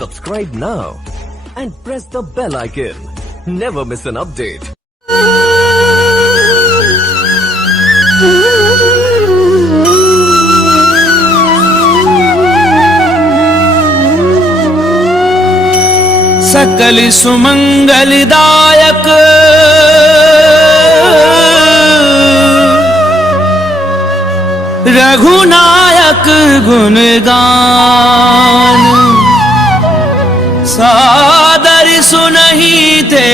Subscribe now and press the bell icon. Never miss an update. सकल सुमंगलदायक रघुनायक गुणगान सादर सुनहि ते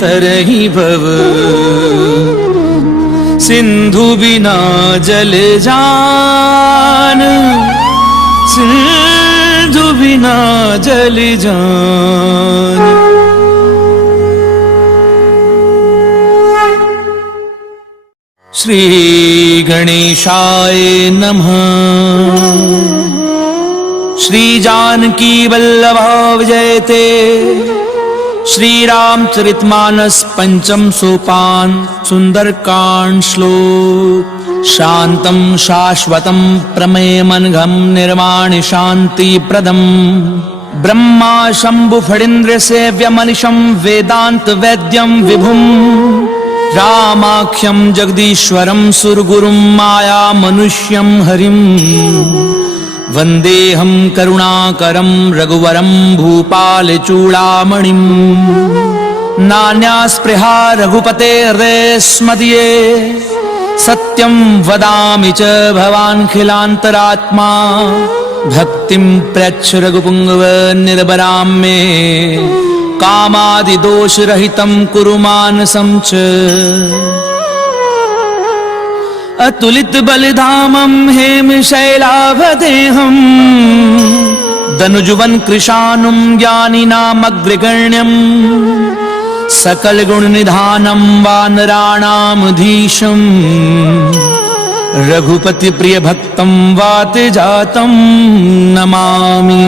तरहि भव सिंधु बिना जल जान सिंधु बिना जल जान। श्री गणेशाय नमः। श्री जानकी वल्लभ जयते। श्री रामचरितमानस पंचम सोपान सुंदरकांड श्लोक। शांतं शाश्वतं प्रमेयमनघं निर्वाणि शांति प्रदम ब्रह्मा शंभु फणीन्द्र सेव्यमनिशं वेदांत वैद्यं विभुं रामाख्यं जगदीश्वरं सुरगुरुं माया मनुष्यं हरिं वन्देऽहं करुणाकरं रघुवरं भूपालचूडामणिं। नान्या स्पृहा रघुपते हृदयस्मदीये सत्यं वदामि च भवान्खिलान्तरात्मा भक्तिं प्रयच्छ रघुपुङ्गव निर्भरां मे कामादिदोषरहितं कुरु मानसं च। अतुलित बलिधामं हेमशैलाभदेहं दनुजुवन कृशानुं ज्ञानिनामग्रगण्यं सकल गुण निधानं वानराणामधीशं रघुपति प्रिय भक्तं वात जातं नमामि।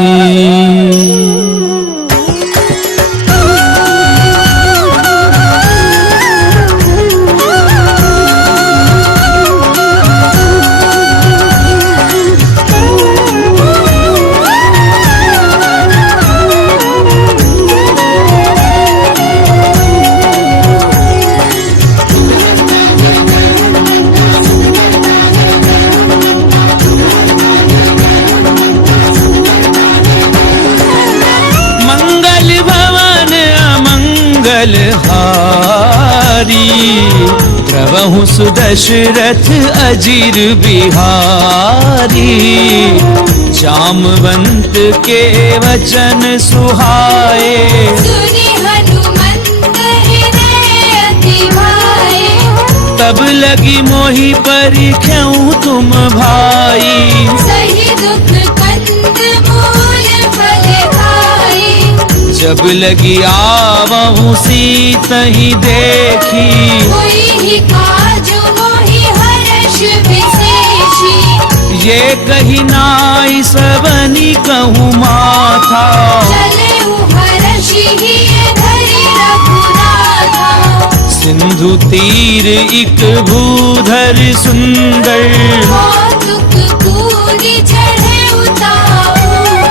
हारी प्रभु सुदशरथ अजीर बिहारी जामवंत के वचन सुहाए सुनि हनुमंत हृदय अति भाए। तब लगी मोहि परिख्याऊं तुम भाई सही दुख कंद मूल फल खाए। जब लगी आवहूं सीतहि देखी कोई ही काज मोहि हर्ष विशेषी। ये कही नाई सबनी कहूँ माथा चलेउ हर्षि हिय धरि रघुनाथा। सिंधु तीर इक भूधर सुंदर कौतुक कूरि चढ़ेउ ताऊ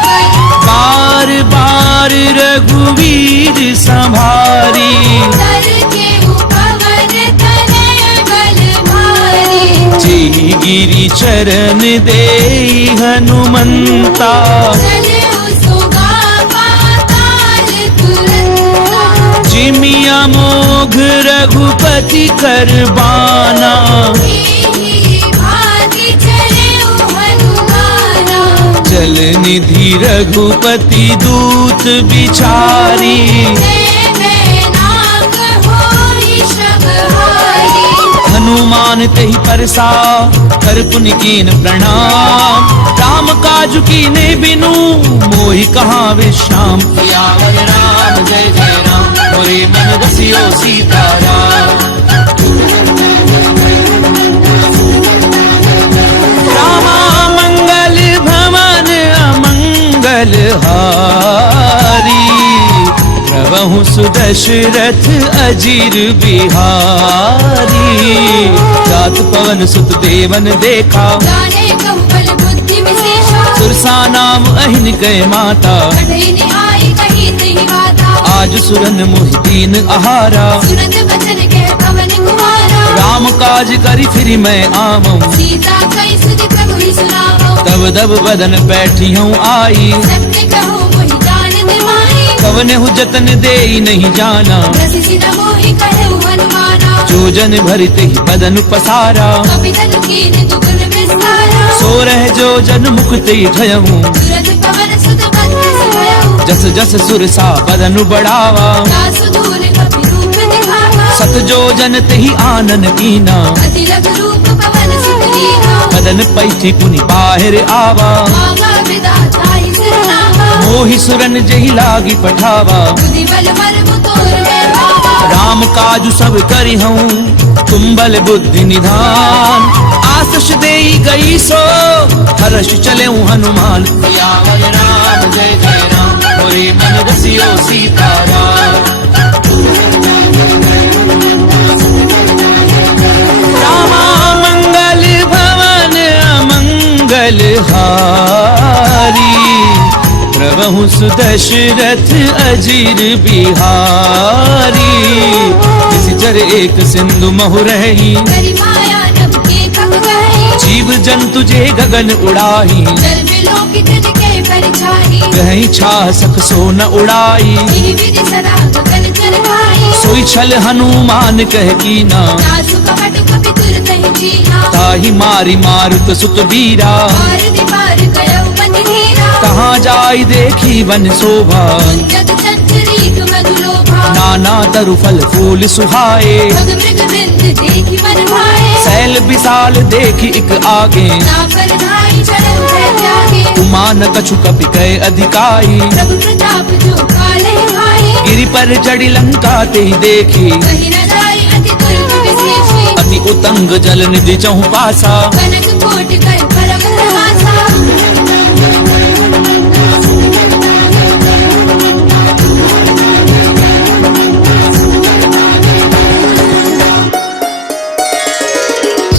पर। बार बार रघुवीर संभारी तर केहु पवन तनय बल भारी। जी गिरि चरण देई हनुमंता चलेउ सुगा पाताल तुरंता। जिमिया मोघ रघुपति करबाना एहि भाति चलेउ हनुमाना। जल निधि रघुपति दूत बिचारी नाक होई शबहारी। हनुमान तहि परसा कर पुनि कीन प्रणाम राम काजु कीने बिनु मोहि कहाँ विश्राम। सियावर राम जय जय राम मोरे मन बसियो सीताराम। रामा मंगल भवन अमंगल हारी प्रभु सुदशरथ अजीर बिहारी। जात पवन सुत देवन देखा जाने कहु बल बुद्धि विशेषा। सुरसा नाम अहिन गए माता, कठिन आई कही नहीं गाता। आज सुरन मोहिदीन आहारा, सुनत बचन के पवन कुमारा। राम काज करी फिर मैं आमऊं, सीता कई सुध प्रभु ही सुनावो। तब दब बदन बैठी हूँ आई, सत्य कहो मोहि जान दिमाही। कवन हूँ जतन दे नहीं जाना, रसि सीता मोहि कहु हनुमाना। जो जन भरते ही बदन पसारा, कपि तनु कीन दुगुन विस्तारा। सो रह जो जन मुक्ति ठयहूँ, तुरत पवन सुत बंद भयउ। जस जस सुरसा बदन बढ़ावा, दासु दूर कपि रूप दिखावा। सत जो जन तेहि आनन कीना, अति लघु रूप पवन सुत लीना। बदन पैठी पुनि बाहिर आवा, मांगा विधाता ही सिरनावा। मोहि सुरन जही लागी पठावा, बुद्धि बल मर्म तोर है भावा। राम काजु सब करी हूँ, तुम बल बुद्धि निधान। आशीष देई गई सो हर्ष चले हनुमान, सियावर राम जय जय राम, मोरे मन रसियो सीताराम। रामा मंगल भवन अमंगल हारी, प्रभु सुदशरथ अजीर बिहारी। किसी जर एक सिंधु महु रही, करी माया नभ के कब गई। जीव जंतु जे गगन उड़ाही, जल बिलो की तिनके परछाई। कहीं छा सक सो न उड़ाई, यही विधि सदा गगन चर खाई। सोई छल हनुमान कह कीना, दासु कपट कपि तुरत ही जीना। ताहि मारी मारुत सुत बीरा, पार दीपार कयउ पति धीरा। कहाँ जाई देखी वन शोभा, जग चंचरीक मधु लोभा। नाना तरु फल फूल सुहाए, भग मृग बिंद देखि मन भाए। सैल विशाल देखी इक आगे, ना पर धाई चढ़उ है त्यागे। उमान कछु कपि कय अधिकाई, प्रभु प्रताप जो काले भाई। गिरि पर चढ़ी लंका ते देखी, कहीं न जाई अति दुर्ग विशेषी। अति उतंग जल निधि चहु पासा, कनक कोट कर परम प्रहासा।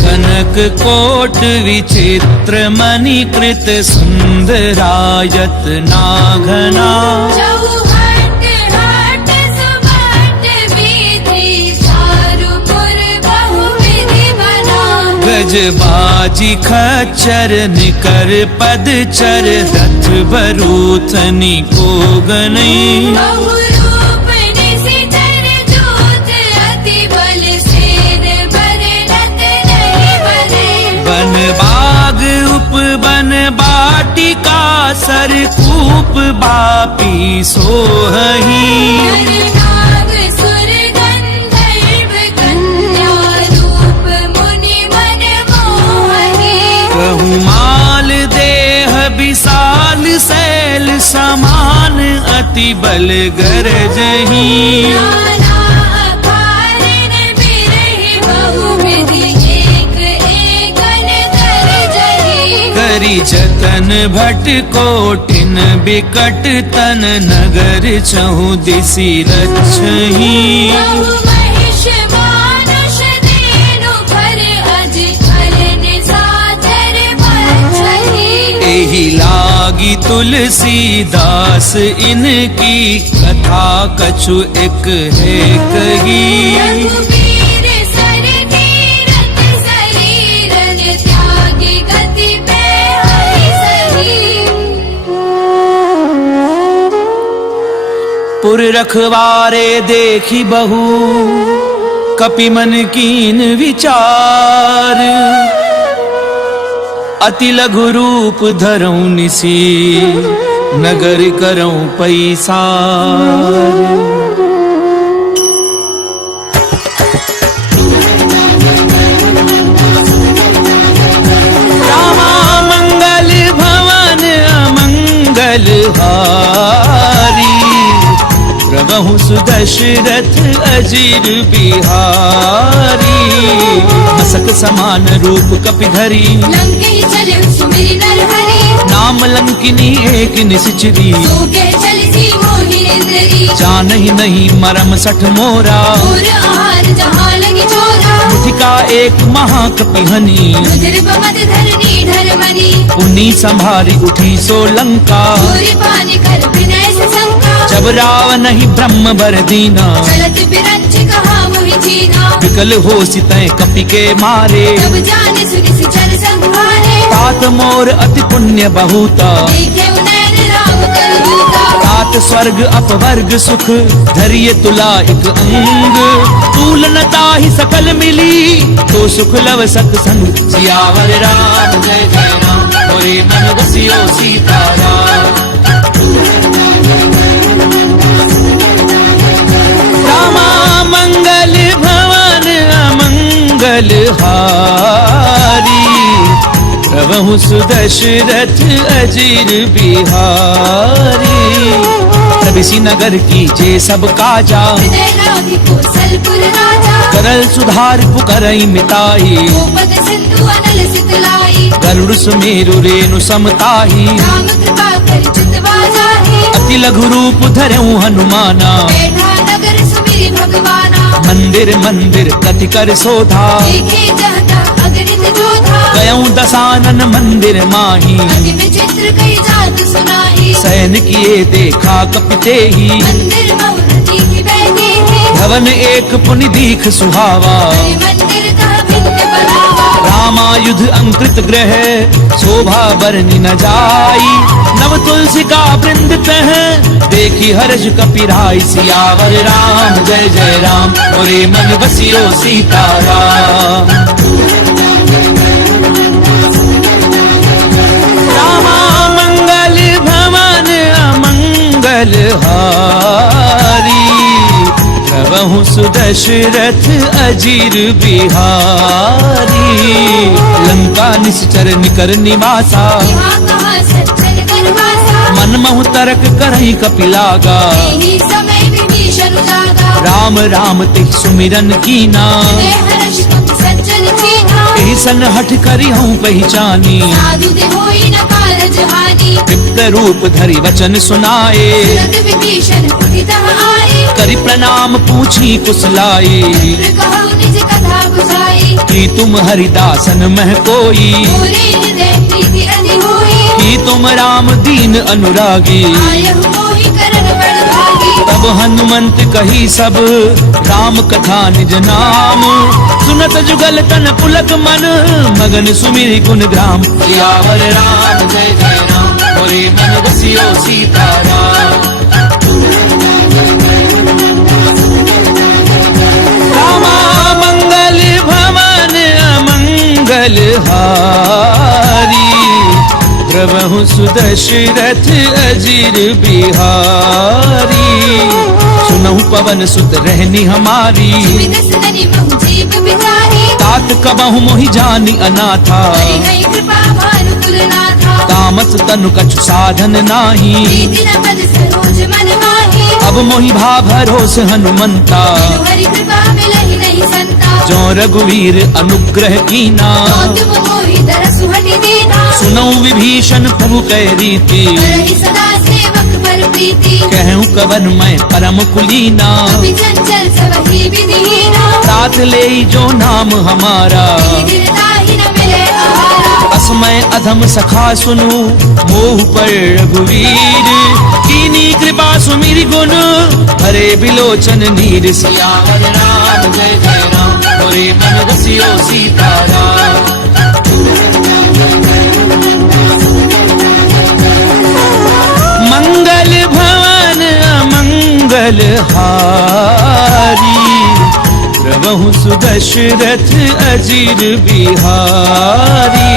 कनक कोट विचित्र मणिकृत सुंदरायत नाघना, चौहट हाट सुबाट विधि। चारुपुर बहुविधि बना। गजबाजी खच्चर निकर पदचर, रथ बरूथनी को गनई। बहुरूप निशिचर दूत। अति बल सेन बरनत नहीं बने। बन बाग उपवन बाटिका, सरकूप बापी सोहही। नर नाग सुर गंधर्व कन्या। रूप मुनि मन मोहनी। कहूँ माल देह विशाल, शैल समान अति बल गरजही। नाना अकारण बिरहि बहुविधि। एक एकन कर जही। करी जतन भट कोटिन बिकट तन, नगर चहु दिसि रक्षही। बहु महिष मानुष देनु कर। अजगर निशाचर बछही। एहि लागी तुलसीदास, इनकी कथा कछु एक है कही। रघुबीर सर तीरथ शरीरन। त्यागी गति पे हरि सही। पुर रखवारे देखी बहु, कपि मन कीन विचार। अति लघु रूप धरऊं निसी, नगर करऊं पैसार। रामा मंगल भवन अमंगल हारी, प्रभु सुदशरथ अजीर बिहारी। मसक समान रूप कपि धरी, लंके चले सुमिरि नरहरि। नाम लंकिनी एक निश्चरी। सूखे चलसी मोहि निंदरी। जानहि नहीं मरम सठ मोरा, और आहार जहाँ लगी चोरा। मुठि का एक महाकपिहनी, रुद्र बमद धरनी धर्मनी, उन्हीं संभारी उठी सो लंका। पूरी पानी कर विनय से शंका, जब रावण ही ब्रह्म बर दीना, चलत बिरंच कहा मोहि जीना। विकल हो सितय कपि के मारे, जब जाने सुनि सिचर संहारे, तात मोर अति पुण्य बहुता। देखे उनैन राम कर दूता, तात स्वर्ग अपवर्ग सुख, धैर्य तुला एक अंग। तूलनता ही सकल मिली, तो सुख लव सत्संग। सियावर राम जय जय राम, मोरे मन बसियो सीताराम। रामा मंगल भवन अमंगल हारी, प्रभु सुदशरथ अजीर बिहारी। प्रभिसी नगर की जे सब काजा, हृदय राधि कौशलपुर राजा। करल सुधार पुकरई मिताई, गोपद सिंधु अनल सितलाई, गरुड़ सुमेरु रेणु समताही। राम कृपा कर चितवा जाहि, अति लघु रूप धरऊं हनुमाना, बैठा नगर सुमिरि भगवाना। मंदिर मंदिर कति कर सोधा, देखे जहता अगणित जोधा, गयऊं दसानन मंदिर माही। अति विचित्र कई जात सुनाई, सैन किए देखा कपिते ही, मंदिर बहुरति की बैठी है। भवन एक पुनि दीख सुहावा। हरि मंदिर कह भिन्न बनावा, रामायुध अंकृत ग्रह, शोभा बरनि न जाई। नव तुलसी का वृंद तह, देखी हर्ष कपिराई। सियावर राम जय जय राम, मोरे मन बसियो सीताराम। रामा मंगल भवन अमंगल हारी, प्रभु सुदशरथ अजीर बिहारी। लंका निश्चर निकर निवासा, यहाँ कहाँ सज्जन करवासा। मन महु तरक करहि कपिलागा। यही समय विभीषण जागा, राम राम तिह सुमिरन कीना, हृदय हर्ष तुम सज्जन कीना। एहि सन हठ करी हूँ पहचानी। साधु ते होई न कारज हानि, तृप्त रूप धरि वचन सुनाए, तुरत विभीषण उठित आए। करि प्रणाम पूछी कुशलाई। विप्र कहु निज कथा बुझाई, कि तुम हरिदासन मह कोई, मोरे हृदय प्रीति अति होई। कि तुम राम दीन अनुरागी। आयहु मोहि करन बड़ भागी, तब हनुमंत कही सब, राम कथा निज नाम। सुनत जुगल तन पुलक मन, मगन सुमिरि गुण ग्राम। सियावर राम जय जय राम, मोरे मन बसियो सीताराम। रामा मंगल भवन अमंगल हारी, प्रभु सुदशरथ अजीर बिहारी। सुनहु पवन सुत रहनी हमारी, सुमित सदनि महु जीव बिचारी। तात कबहु मोहि जानी अनाथा, हरि कृपा भानु कुलनाथा। तामस तनु कछु साधन नाही, प्रीति न पद सरोज मन माही। अब मोहि भा भरोस हनुमंता। बिनु हरि कृपा मिलहि नहीं संता, जो रघुवीर अनुग्रह कीना। तो तुम मोहि दरसु हटि दीना। सुनऊ विभीषण प्रभु कह रीति, करहि सदा सेवक पर प्रीति। कहूँ कवन मैं परम कुलीना। कपि चंचल सबहि विधिहीना, तात ले जो नाम हमारा। दीर्घताहि न मिले आहारा। असमय अधम सखा सुनु, मोह पर रघुवीर। कीनी कृपा सुमिरि गुण, हरे बिलोचन नीर। सियावर राम जय जय राम, मोरे मन बसियो सीताराम। मंगल भवन अमंगल हारी, प्रभु सुदशरथ अजीर बिहारी।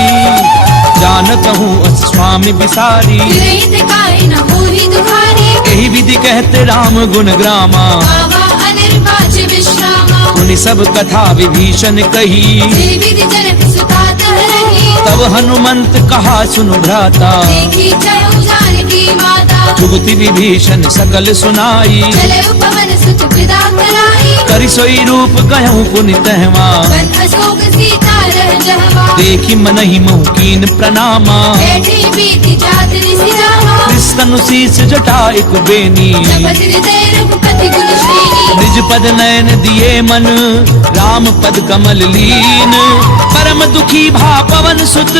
जानत हूँ अस स्वामी बिसारी, विरहित काहे न होहि दुखारी। यही विधि कहते राम गुण ग्रामा। बाबा अनिर्वाच विश्रामा, मुनि सब कथा विभीषण कही। जे विधि जनक सुता तह रही। तब हनुमंत कहा सुनु भ्राता, देखी चढ़ऊ जानकी माता। जुगति विभीषण सकल सुनाई। चले पवन सुत विदा कराई। करि सोई रूप गयऊं पुनि तहवा। बन अशोक सीता रह जहवा। देखी मनहि महु कीन प्रणामा। बैठी बीती जात ऋषि रामा। कृष्ण शीस जटा एक बेनी। जपत हृदय रघुपति गुण श्रेणी। निज पद नयन दिए मन, राम पद कमल लीन, परम दुखी भा पवन सुत,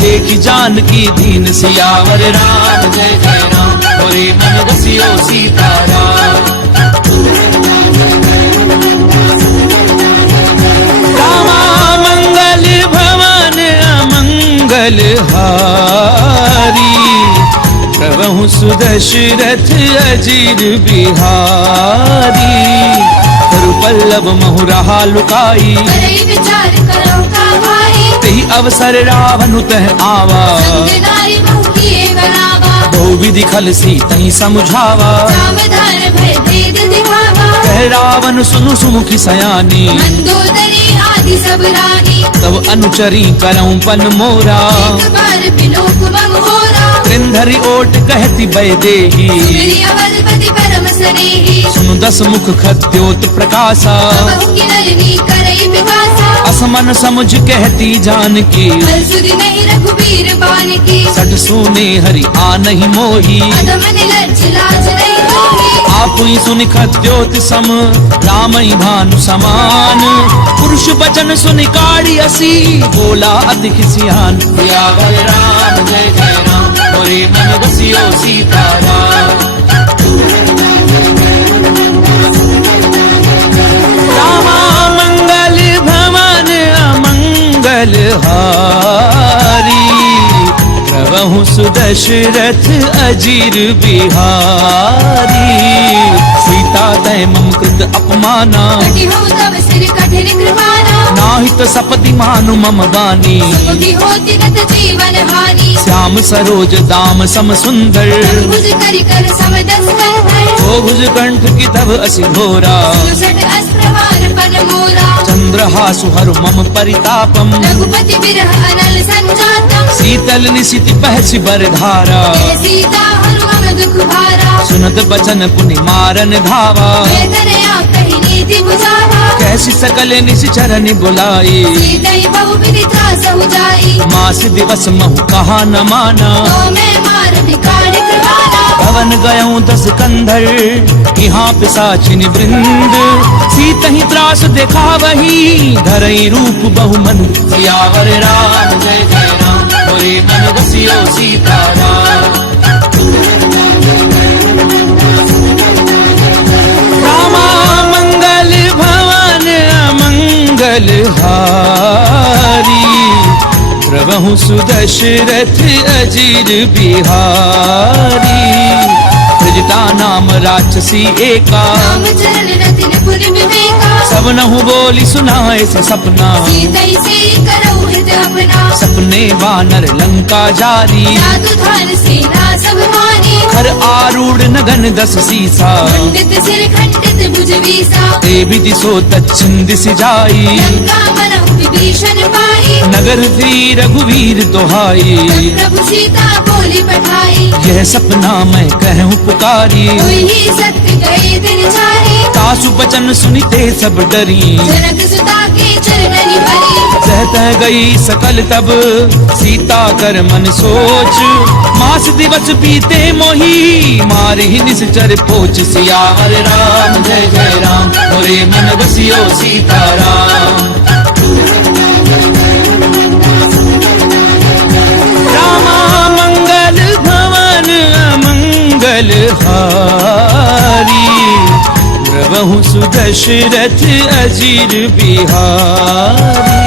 देखी जानकी दीन। सियावर राम जय जय राम, मोरे मन रसियो सीताराम। रामा मंगल भवन अमंगल हारी, प्रभु सुदशरथ अजीर बिहारी। करु पल्लव महु रहा लुकाई, करई विचार करो का भाई। तही अवसर रावण तह आवा, संग नारी बहु किए बनावा। बहुविधि खल सी तही समझावा, सावधान भय भेद दिखावा। कह रावण सुनु सुमुखी सयानी, मंदोदरी आदि सब रानी। तब अनुचरी करऊं पन मोरा, एक बार बिलोक बम होरा। त्रिंधरी ओट कहती बैदेही, सुमिरि अवधपति परम स्नेही। सुनु दस मुख खद्योत प्रकाशा, बहु की नलिनी करई विकासा। असमन समुझ कहती जानकी, बल सुधि नहीं रघुबीर बान की। सट सुने हरि आ नहीं मोही, अधम निलज्ज लाज नहीं होगी। आप ही सुनि खद्योत सम, राम ही भानु समान। पुरुष बचन सुनि काढ़ी असी, बोला अति खिसियान। सियावर राम जय जय राम, मोरे मन रसियो सीताराम। रामा मंगल भवन अमंगल हारी, प्रभु सुदशरथ अजीर बिहारी। सीता तय मम कृत अपमाना, कटि हो तब सिर कठिन कृपाना। नाहित सपति मानु मम बानी, सुखी होती नत जीवन हानि। श्याम सरोज दाम सम सुंदर, भुज करि कर सम दस कंधर। ओ भुज कंठ की तब असि घोरा, सुसट अस्त्रवार पन मोरा। चंद्रहासु हरु मम परितापम, रघुपति बिरह अनल संजातम। शीतल निशिति बहसि बरधारा, हे सीता हरु मम दुख भारा। सुनत बचन पुनि मारन धावा। मैं धरया कहि नीति बुझावा। कैसी सकल निश्चरनि बुलाई, सीतई बहु विधि त्रासहु जाई। मास दिवस महु कहा न माना, तो मैं मार बिगाड़ कृपाना। पवन गयऊं दस कंधर, यहाँ पिशाचिनि वृंद। सीतहि त्रास देखा वही, धरई रूप बहुमन। सियावर राम जय जय राम, मोरे मन रसियो सीताराम। रामा मंगल भवन अमंगल हारी, प्रभु सुदशरथ अजीर बिहारी। प्रजता नाम राक्षसी एका, राम चरण रतिन पुर विवेका। सब नहु बोली सुनाए से सपना, सीतई से करऊ हित अपना। सपने वानर लंका जारी, जादू धार सेना सब मानी। खर आरूढ़ नगन दस सीसा, खंडित सिर खंडित भुज वीसा। देवी दिशो दक्षिण दिश जाई, लंका मनहु विभीषण पाई। नगर थी रघुवीर दोहाई। तब प्रभु सीता बोली पठाई। यह सपना मैं कहूँ पुकारी, कोई ही सत्य गए दिन चाहे। सासु बचन सुनिते सब डरी, जनक सुता के चरणनि भरी। सहतः गई सकल तब सीता कर मन सोच। मास दिवस बीते मोही, मारे ही निश्चर पोच। सियावर राम जय जय राम, मोरे मन बसियो सीताराम। रामा मंगल भवन अमंगल हारी, प्रभु सुदशरथ अजीर बिहारी।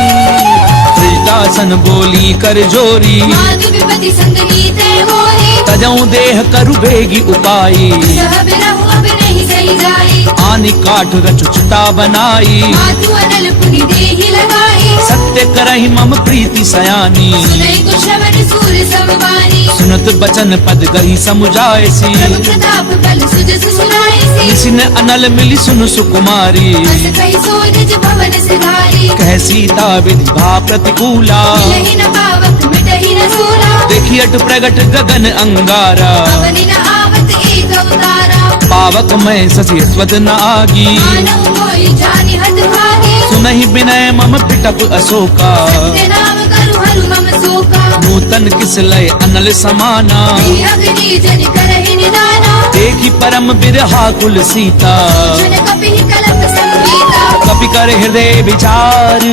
ब्रजदासन बोली कर जोरी, माधु विपति संग नीते मोहि। तजऊ देह करु बेगी उपाई। सह बिरहु अब नहीं सही जाई। आनि काठ रचुचता बनाई, माधु अनल पुनि देहि लगाई। सत्य करहि मम प्रीति सयानी। सुनई को श्रवण सूर समवानी। सुनत बचन पद गही समुझायसी। प्रभु प्रताप बल सुजस सुनाईसी। निसिन अनल मिली सुनु सुकुमारी। अस कहि सो निज भवन सिधारी। कह सीता विधि भा प्रतिकूला, मिलहि न पावक मिटहि न सूला। देखी अट प्रगट गगन अंगारा। अवनि न आवत एक अवतारा। पावक मैं ससी स्वद न आगी, मानव मोहि जानि हत भागी। सुनहि विनय मम पिटप अशोका। सत्य नाम करु हरु मम शोका। नूतन किस लय अनल समाना। श्री अग्नि जनि करहि निदाना। देखी परम बिरहा कुल सीता। जन कपिहि कलप संगीता। कपि कर हृदय विचार,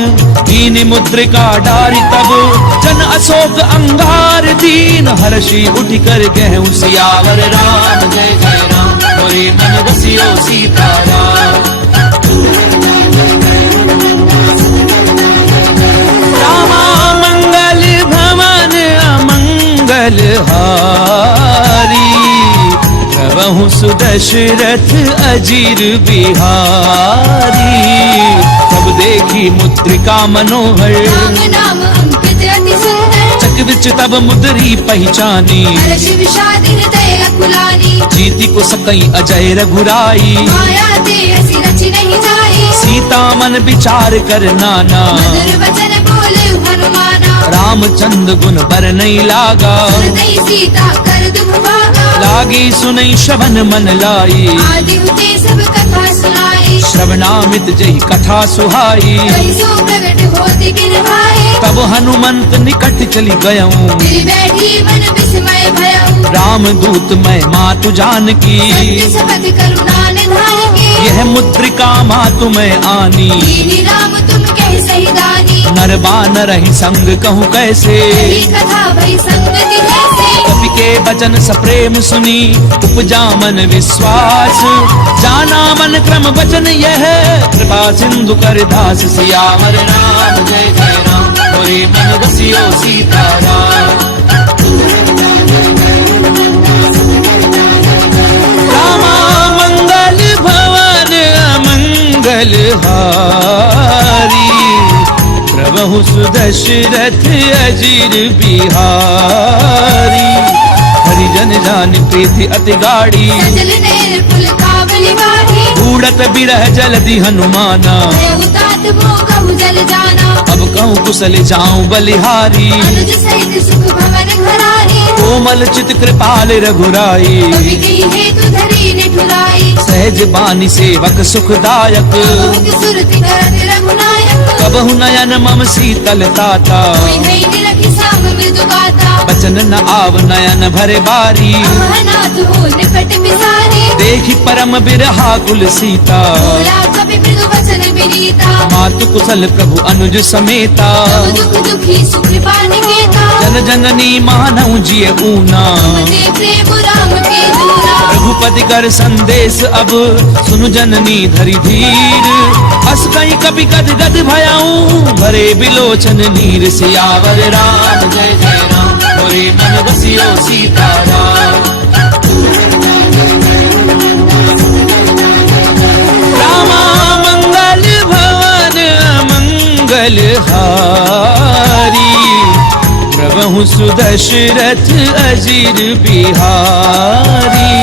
दीन मुद्रिका डारी तब जन अशोक अंगार, दीन हर्षि उठ कर कहूँ सियावर राम जय जय राम, मोरे मन रसियो सीताराम। रामा मंगल भवन अमंगल हारी, प्रभु सुदशरथ अजीर बिहारी। तब देखी मुद्रिका मनोहर, राम नाम अंकित अति सुंदर, चक विच तब मुद्री पहचानी, हर्ष विषाद हृदय अकुलानी। जीति को सकई अजय रघुराई, माया ते असी रचि नहीं जाई, सीता मन विचार कर नाना, मधुर वचन बोले हनुमाना। रामचंद्र गुण बर नहीं लागा, हृदय सीता कर दुख भागा, लागी सुनई श्रवण मन लाई, आदि हुते सब कथा सुनाई। श्रवणामित जही कथा सुहाई, कहि सो प्रगट होति बिन भाई, तब हनुमंत निकट चली गयऊं, दिल बैठी मन विस्मय भयऊ। राम दूत मैं मातु जानकी, सत्य शपथ करुणा निधान की, यह मुद्रिका मातु मैं आनी। दीनी राम तुम कह सही दानी, नर बानर ही संग कहूँ कैसे, यही कथा भई संगति कैसे। कपि के वचन सप्रेम सुनी, उपजा मन विश्वास, जाना मन क्रम वचन यह, कृपा सिंधु कर दास। सियावर राम जय जय राम, मोरे मन रसियो सीताराम। रामा मंगल भवन अमंगल हारी, प्रभु सुदशरथ अजीर बिहारी। हरिजन जान प्रीति अति गाड़ी, सजल नैन पुल काबुली वाही, बूढ़त बिरह जलधि हनुमाना, भयउ तात मोह जल जाना। अब कहूँ कुशल जाऊं बलिहारी, अनुज सहित सुख भवन घराही, कोमल चित कृपाल रघुराई। कवि कही हेतु धरी निठुराई, सहज बानी सेवक सुखदायक, बहुत सुरति करत रघुनायक। कबहु नयन मम शीतल ताता, कोई है निरखि साम मृदु गाता, बचन न आव नयन भरे बारी। अमरनाथ हो निकट बिसारी, देखी परम बिरहा कुल सीता, बोला कवि मृदु वचन विनीता। मातु कुशल प्रभु अनुज समेता, सब दुख दुखी सुख पाने केता, जन जननी मानऊ जिय ऊना। मते प्रेम राम के दूरा, रघुपति कर संदेश अब सुनु जननी धरि धीर। हस कहीं कभी गद गद भयाऊं, भरे बिलोचन नीर। सियावर राम जय जय राम, मोरे मन रसियो सीताराम। रामा मंगल भवन मंगल हारी, प्रभु सुदशरथ अजीर बिहारी।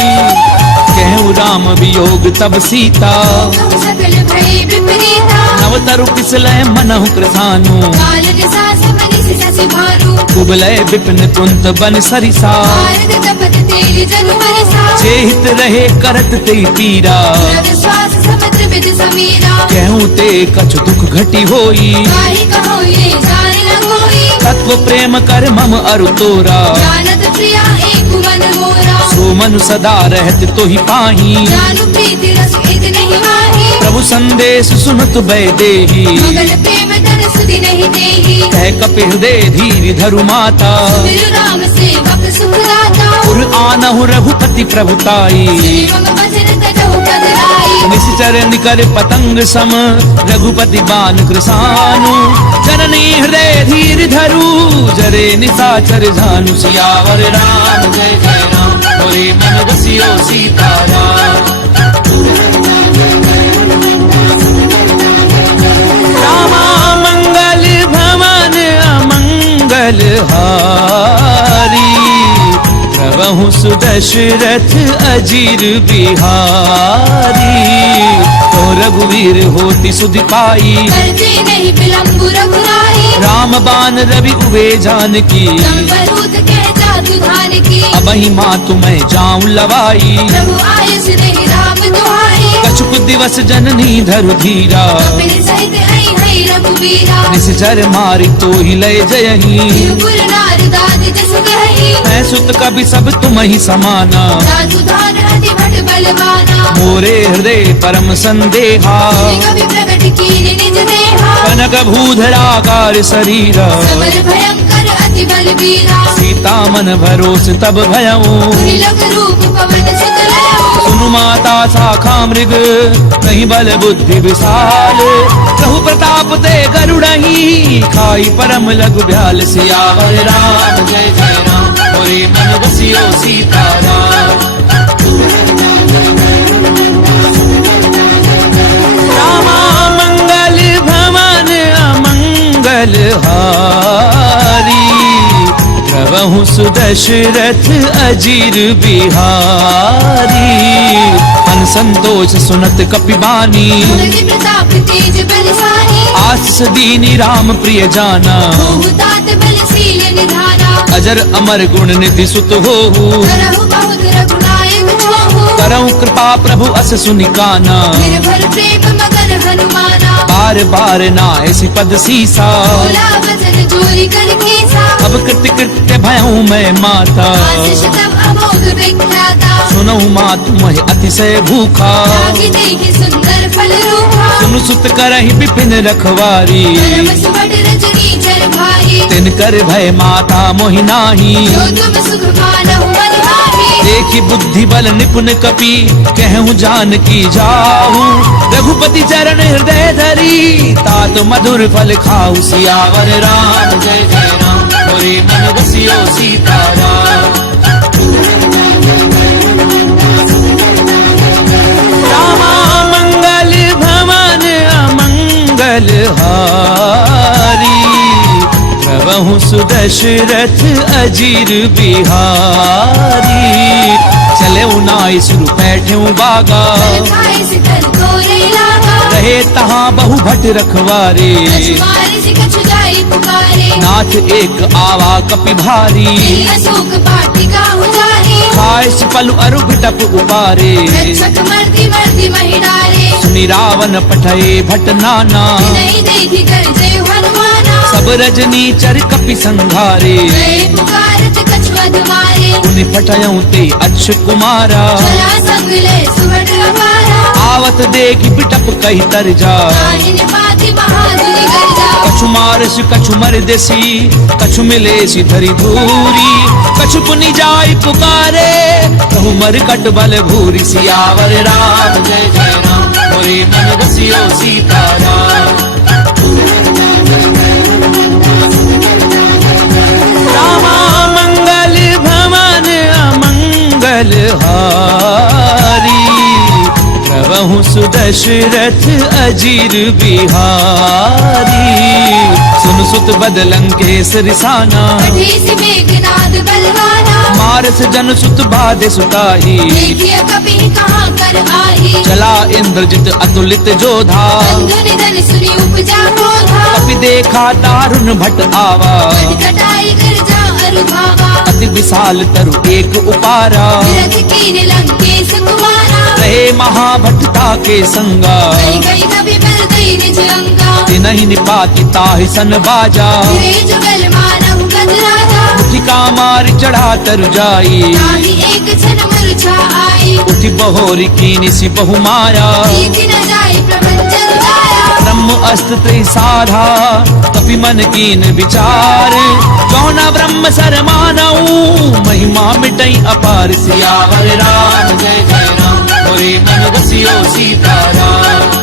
कहूँ राम वियोग तब सीता, कहु सकल भय विपरीता। नव तरु पिसलय मनहु कृतानु, काल निसास मनिसि शशि भानु, कुबलय विपिन कुंत बन सरिसा। भारत तपत तेरि जनु हरिसा, चेहित रहे करत ते पीरा। रग श्वास समुद्र बिद समीरा। कहूँ ते कछु दुख घटी होई, काहि कहो ये जान न कोई, तत्व प्रेम कर मम अरु तोरा। जानत प्रिया एक मन मोरा, सो मनु सदा रहत तोहि पाही। जानु प्रीति रस इद नहीं माही, प्रभु संदेश सुनत बै देही। मगन प्रेम धन सुधि नहीं देही, कह कपि हृदय धीर धरु माता। बिरु राम सेवक सुख दाता, पुर आनहु रघुपति प्रभुताई। श्री मम वचन तजहु कदराई। निश्चर निकर पतंग सम, रघुपति बान कृसानु। जननी हृदय धीर धरु, जरे निशाचर झानु। सियावर राम जय जय राम, मोरे मन रसियो सीताराम। रामा मंगल भवन अमंगल हारी, प्रभु सुदशरथ अजीर बिहारी। तो रघुवीर होति सुधि पाई, करते नहीं विलंबु रघुराई। राम बान रवि उबे जानकी। संबरूत कह जातु धान की, अबहि मातु मैं जाऊं लवाई। प्रभु आयुष नहीं राम दुहाई। कछुक दिवस जननी धरु धीरा, कपिल सहित आई है रघुबीरा। निश्चर मारी तो ही लय जयही। तिरुपुर नारदादि जस गही, मैं सुत कभी सब तुम ही समाना। जातु धान अति भट बलवाना मोरे हृदय परम संदेहा कभी प्रकट कीन निज देहा कनक भूधराकार शरीरा समर भयंकर अति बलबीरा सीता मन भरोस तब भयऊ त्रिलोक रूप पवन सुत लयो सुनु माता शाखा मृग नहीं बल बुद्धि विशाल प्रभु प्रताप ते गरुड़ही खाई परम लघु भ्याल सियावर राम जय जय राम मोरे मन बसियो सीताराम रामा मंगल भवन अमंगल हारी प्रभु सुदशरथ अजीर बिहारी मन संतोष सुनत कपिबानी तुलसी प्रताप तेज बलशाली आस दीनी राम प्रिय जाना तात बलशील निधाना अजर अमर गुण निधि सुत हो करहु बहुत रघुनायक होहु करऊं कृपा प्रभु अस सुनिकाना निर्भर प्रेम मगन हनुमाना बार बार नायसी पद सीसा बोला वचन जोरी कर केसा अब कृत्य कृत्य भयऊं मैं माता आशीष तब अमोघ विख्याता सुनऊ माँ तुम्हें अतिशय भूखा जागी देखी सुंदर फल रूपा सुनु सुत करहि विपिन रखवारी परम सुबट रजनी चर भारी तिन कर भय माता मोहि नाही जो तुम सुख मानहु मन भावी देखी बुद्धि बल निपुण कपि कहूँ जान की जाहू रघुपति चरण हृदय धरी तात मधुर फल खाऊ सियावर राम जय जय राम मोरे मन बसियो सीताराम रामा मंगल भवन अमंगल हारी प्रभु सुदशरथ अजीर बिहारी चले उनाई सुरु बैठे बागा खाए सितर तोरे लागा रहे तहाँ बहु भट रखवारे मारे से कछु जाई पुकारे नाथ एक आवा कपि भारी तेरी अशोक पाटिका उजारी खाए पलु अरु बिटप उपारे रक्षक मर्दी मर्दी महिडारे सुनि रावण पठये भट नाना नहीं देखी कर जय हनुमाना सब रजनी चर कपि संघारे गए पुकारत कछु अधमारे उनि पठयऊ ते अक्ष कुमारा चला संग ले सुबट अपारा आवत देखि बिटप कही तर जा आहिन पाति बहादुरी गर्जा कछु मारस कछु मर देसी कछु मिले सी धरी धूरी कछु पुनि जाय पुकारे कहु मर कट बल भूरी सियावर राम जय जय राम मोरे मन बसियो सीताराम रामा मंगल भवन अमंगल हारी प्रभु सुदशरथ अजीर बिहारी सुन सुत बदलंकेश रिसाना कठीस मेघनाद बलवाना मारस जन सुत बाधे सुताही देखिए कभी कहाँ कर आई चला इंद्रजित अतुलित जोधा बंधु निधन सुनी उपजा क्रोधा कपि देखा दारुण भट आवा कटाई कर जा अरुभावा अति विशाल तरु एक उपारा विरथ कीन लंकेश कुमारा रहे महाभटता के संगा गई गई कभी बल गई निज अंगा नहीं निपाति ताहि सन बाजा फिरे जुगल मानहु गज राजा मुखिका मार चढ़ा तर जाई ताहि एक क्षण मूर्छा आई उठि बहोरी कीनि सि बहु मारा जीति न जाए प्रपंच जाया ब्रह्म अस्त्र साधा कपि मन कीन विचार कौन ब्रह्म सर मानऊ महिमा मिटई अपार सियावर राम जय जय राम मोरे मन बसियो सीताराम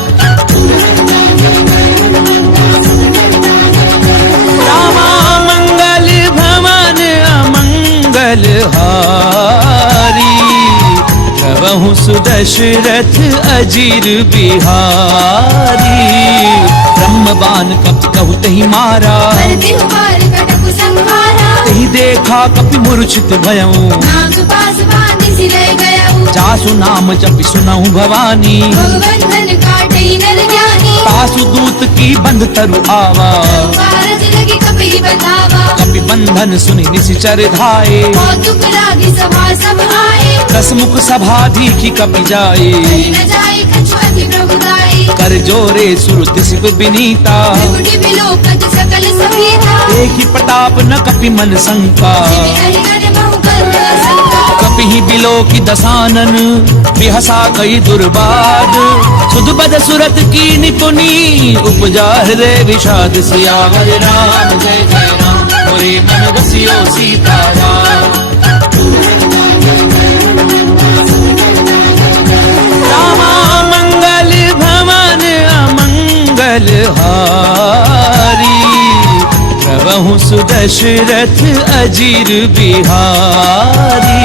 रामा मंगल भवन अमंगल हारी प्रभु सुदशरथ अजीर बिहारी ब्रह्मबान कपि कहु तहि मारा करती हुबार कटक संहारा तहि देखा कपि मूर्छित भयऊ नाग पास बांधि सिरय गयऊ जासु नाम जपि सुनहु भवानी भगवंधन काटई नर ज्ञानी पासु दूत की बंध तरु आवा कारज लगी कपि बतावा कपि बंधन सुनि निशिचर धाये कौतुक लागी सभा सब आए दसमुख सभा दीखी कपि जाए कहीं न जाए कछु अति प्रभुदाई कर जोरे सुर दिसिक विनीता त्रिपुटी बिलोकत सकल सभीता देखी प्रताप न कपि मन शंका जिमि अहिगन बहु करुण संका पिही बिलो की दसानन बिहसा कई दुर्बाद सुध बद सुरत की निपुनी उपजा हृदय विषाद सियावर राम जय जय राम मोरे मन बसियो सीताराम रामा मंगल भवन अमंगल हारी प्रभु सुदशरथ अजीर बिहारी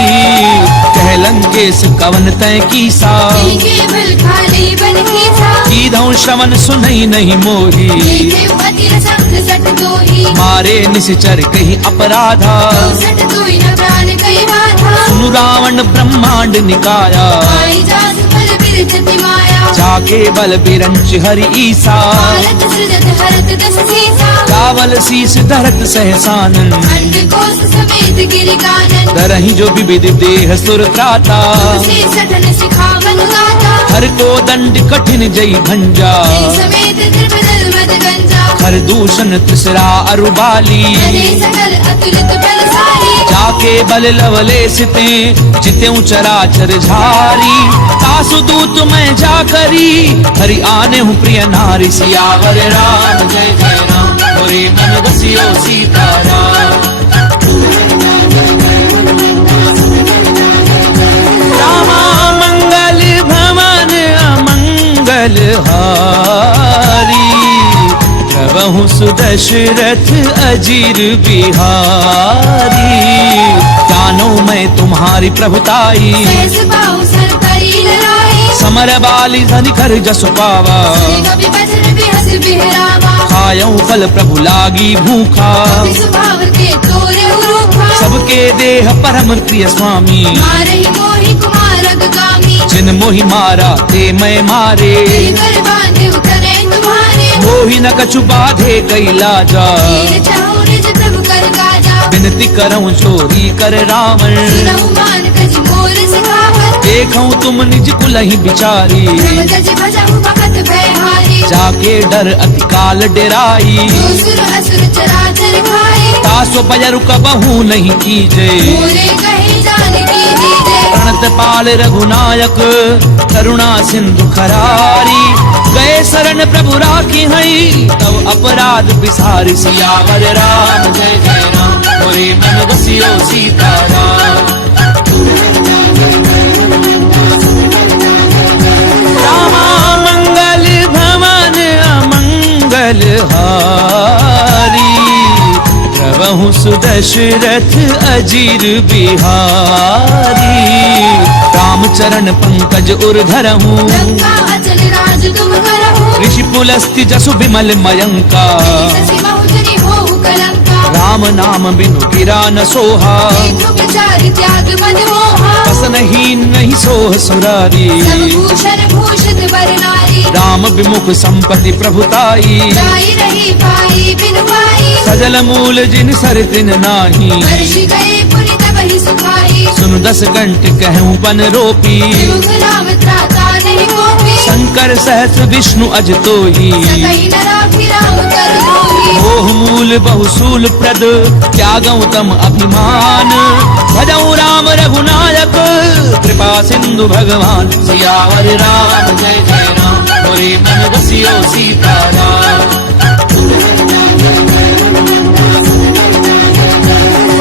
कह लंकेश कवन तय कीसा केवल खाली बन खीसा कीधौ श्रवण सुनई नहीं मोही देखे अतिर संग सट दोही मारे निश्चर कही अपराधा सट दोई न प्राण कई बाधा सुनु रावण ब्रह्मांड निकाया आई जास बल बिरजति माया जाके बल बिरंच हरि ईसा भारत सृजत हरत दस सीसा चावल शीस धरत सहसानन अंड कोस समेत गिरि कानन दरहि जो विविध देह सुर त्राता से सठन सिखावन गाता हर को दंड कठिन जय भंजा समेत त्रिपदल मद गंजा हर दूषण तिसरा अरुबाली हरे सकल अतुलित बलशाली जाके बल लवले सिते जितेऊ चराचर झारी तासु दूत मैं जा करी हरि आने हूँ प्रिय नारी सियावर राम जय जय राम मोरे मन बसियो सीताराम रामा मंगल भवन अमंगल हारी प्रभु सुदशरथ अजीर बिहारी जानो मैं तुम्हारी प्रभुताई सहस पाऊं सर परी लड़ाई समर बाली धनि कर जसु पावा कभी बचन बिहस बिहरावा खायऊ फल प्रभु लागी भूखा कभी स्वभाव के तोरे उरूखा सबके देह परम प्रिय स्वामी मारहि मोहि कुमार अगगामी जिन मोहि मारा ते मैं मारे तेरे कर बांधे उतरे तुम्हारे मोहि न कछु बाधे कैलाजा तीर चाहूं निज प्रभु कर गाजा विनती करऊं चोरी कर रावण सुनहु मान कज मोर सिखावत देखऊं तुम निज कुलहि बिचारी प्रभ कज भजहु भगत भयहारी जाके डर अति काल डेराई जो सुर असुर चराचर खाए तासो बजरु कबहू नहीं कीजे मोरे कहे जान की दीजे प्रणत पाल रघुनायक करुणा सिंधु खरारी गए शरण प्रभु राखी हई तब अपराध बिसारी सियावर राम जय जय राम मोरे मन बसियो सीताराम रामा मंगल भवन अमंगल हारी प्रभु सुदशरथ अजीर बिहारी रामचरण पंकज उर धरहूँ लंका अचल राज तुम करहु ऋषि पुलस्ति जसु विमल मयंका शशि बहुजनी होहु कलंका राम नाम बिनु गिरा न सोहा देखो प्रचार त्याग मद मोहा बसनहीन नहीं सोह सुरारी सब भूषण भूषित वर नारी राम विमुख संपत्ति प्रभुताई जाई रही पाई बिनु पाई सजल मूल जिन सर तिन नाही वर्ष गए पुनि तब ही सुखाई सुन 10 घंट कहूँ बन रोपी मुख नाम त्राता नहीं कोपी शंकर सहस विष्णु अज तोही सकई न राखी राम कर दोही मोह मूल बहुसूल प्रद त्यागऊ तम अभिमान भजऊ राम रघुनायक कृपा सिंधु भगवान सियावर राम जय जय राम मोरे मन बसियो सीताराम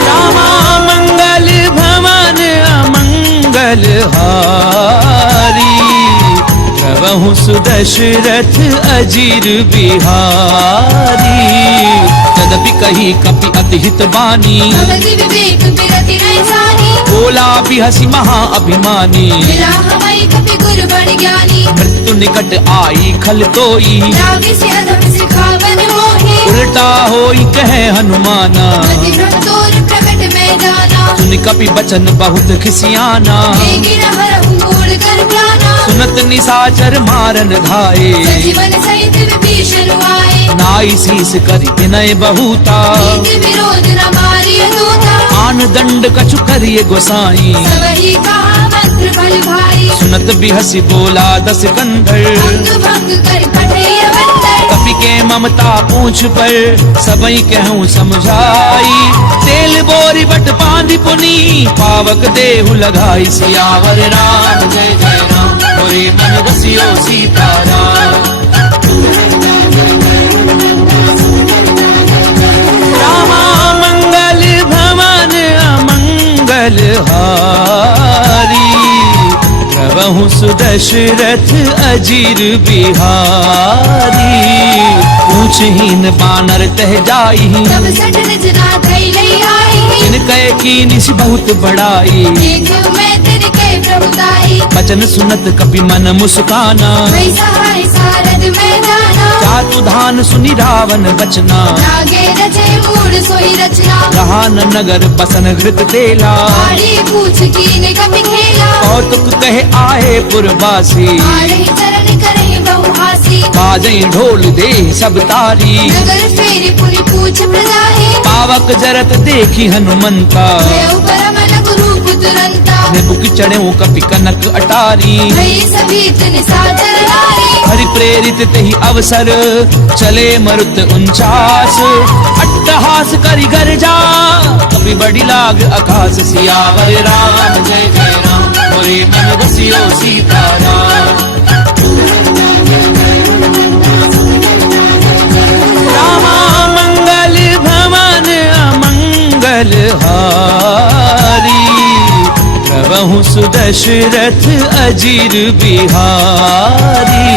रामा मंगल भवन अमंगल हारी प्रभु सुदशरथ अजीर बिहारी तदपि कही कपि अति हित बानी भगति विवेक बिरति नहीं सानी बोला भी हसी महा अभिमानी मिला हमारी कपि गुरु बड़ ज्ञानी मृत्यु निकट आई खल तोई लागे से अधम सिखावन मोहे उल्टा होई कहे हनुमाना मति भ्रम तोर प्रकट में जाना सुन कपि बचन बहुत खिसियाना लेगी न हरहु मूल कर प्राणा सुनत निसाचर मारन धाये सजीवन सहित विभीषण आए नाई शीस करि विनय बहुता नीति विरोध न मारिय दूता आन दंड कछु करिए गोसाई सबही कहा मंत्र बल भाई सुनत बिहसी बोला 10 कंधर अंग भंग कर पठे अवंतर कपि के ममता पूछ पर सबई कहूँ समझाई। तेल बोरी बट बांधी पुनी पावक देहु लगाई। सियावर राम जय जय राम मोरे मन रसियो सीताराम। रामा मंगल भवन अमंगल हारी प्रभु सुदशरथ अजीर बिहारी। पूछहीन बानर तह जाई तब सठ रचना धई लई आई। इन कह की निश बहुत बड़ाई। देख मैं तेरे के प्रभुताई। बचन सुनत कपि मन मुस्काना। भई सहाय सारद में जाना। जातु धान सुनि रावण बचना। लागे रचे मूड सोई रचना। रहा न नगर बसन घृत तेला। आड़ी पूछ कीन कपि खेला। कौतुक कहे आए पुरवासी। आड़े चरण करे बहुहासी। बाजई ढोल दे सब तारी। नगर फेरी पुनि पूछ प्रजाहि। पावक जरत देखी हनुमंता। भयउ परम लघु रूप तुरंता। बुक चढ़े कपि कनक अटारी। भई सभीत निशाचर नारी। हरि प्रेरित तही अवसर चले मरुत 49। अट्टहास करि गर्जा कपि बड़ी लाग आकाश। सियावर राम जय जय राम मोरे मन रसियो सीताराम। रामा मंगल भवन अमंगल हारी प्रभु सुदशरथ अजीर बिहारी।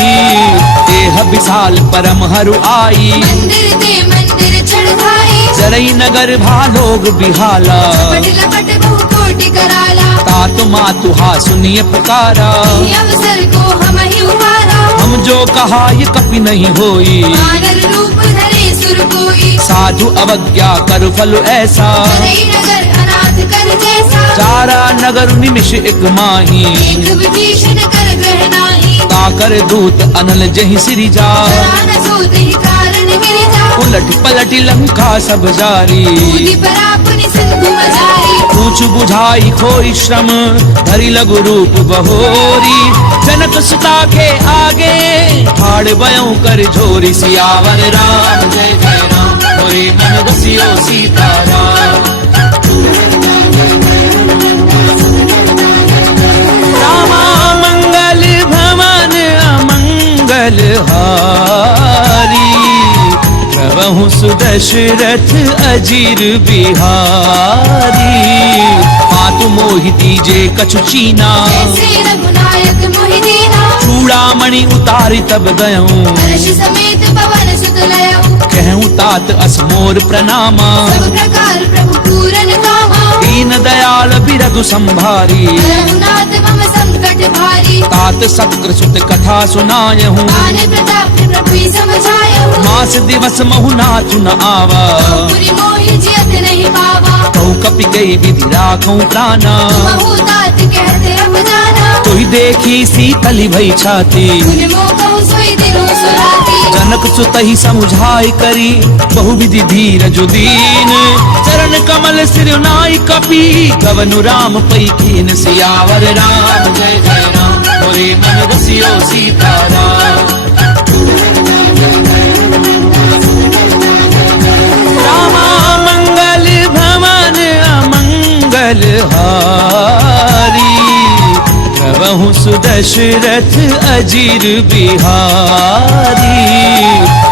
देह विशाल परम हरु आई। मंदिर ते मंदिर चढ़ाई। जरई नगर भालोग बिहाला। लपट लपट बहु कोटि कराला। तातु मातु हा सुनिए पुकारा। ये अवसर को हम ही उबारा। हम जो कहा ये कपि नहीं होई। वानर रूप धरे सुर कोई। साधु अवज्ञा कर फल ऐसा। करई नगर अनाथ कर जैसा। चारा नगर निमिष एक माही। एक विभीषण कर ग्रह नाही। काकर दूत अनल जहि सिरिजा। प्राण सूत ही कारण गिरिजा। उलट पलट लंका सब जारी। कूदी परा पुनि सिंधु मजारी। पूछ बुझाई खोई श्रम धरि लघु रूप बहोरी। जनक सुता के आगे ठाड़ बयों कर झोरी। सियावर राम जय जय राम मोरे मन रसियो सीताराम। रामा मंगल भवन अमंगल हारी प्रभु सुदशरथ अजीर बिहारी। मातु मोहि दीजे कछु चीना। जैसे रघुनायक मोहि दीना। चूड़ामणि उतारी तब गयऊं। हर्ष समेत पवन सुत लयऊ। कहूँ तात असमोर प्रणामा। सब प्रकार प्रभु पूरन कामा। दीन दयाल बिरधु संभारी। रघुनाथ मम संकट भारी। तात सत्र सुत कथा सुनायहूँ। आने प्रताप प्रभु समझायऊ। मास दिवस महु नाचु न आवा। पुरि मोहि जियत नहीं पावा। कहूँ कपि कई विधि राखूं प्राणा। महु तात कहते अब जाना। तुहि देखी सीतली भई छाती। पुनि मोह कहु सोई दिनु सुराती। जनक सुतहि समुझाई करी बहुविधि धीरज दीन। चरण कमल सिर नाई कपि गवनु राम पई कीन। सियावर राम जय जय राम मोरे मन रसियो सीताराम। रामा मंगल भवन अमंगल हारी प्रभु सुदशरथ अजीर बिहारी।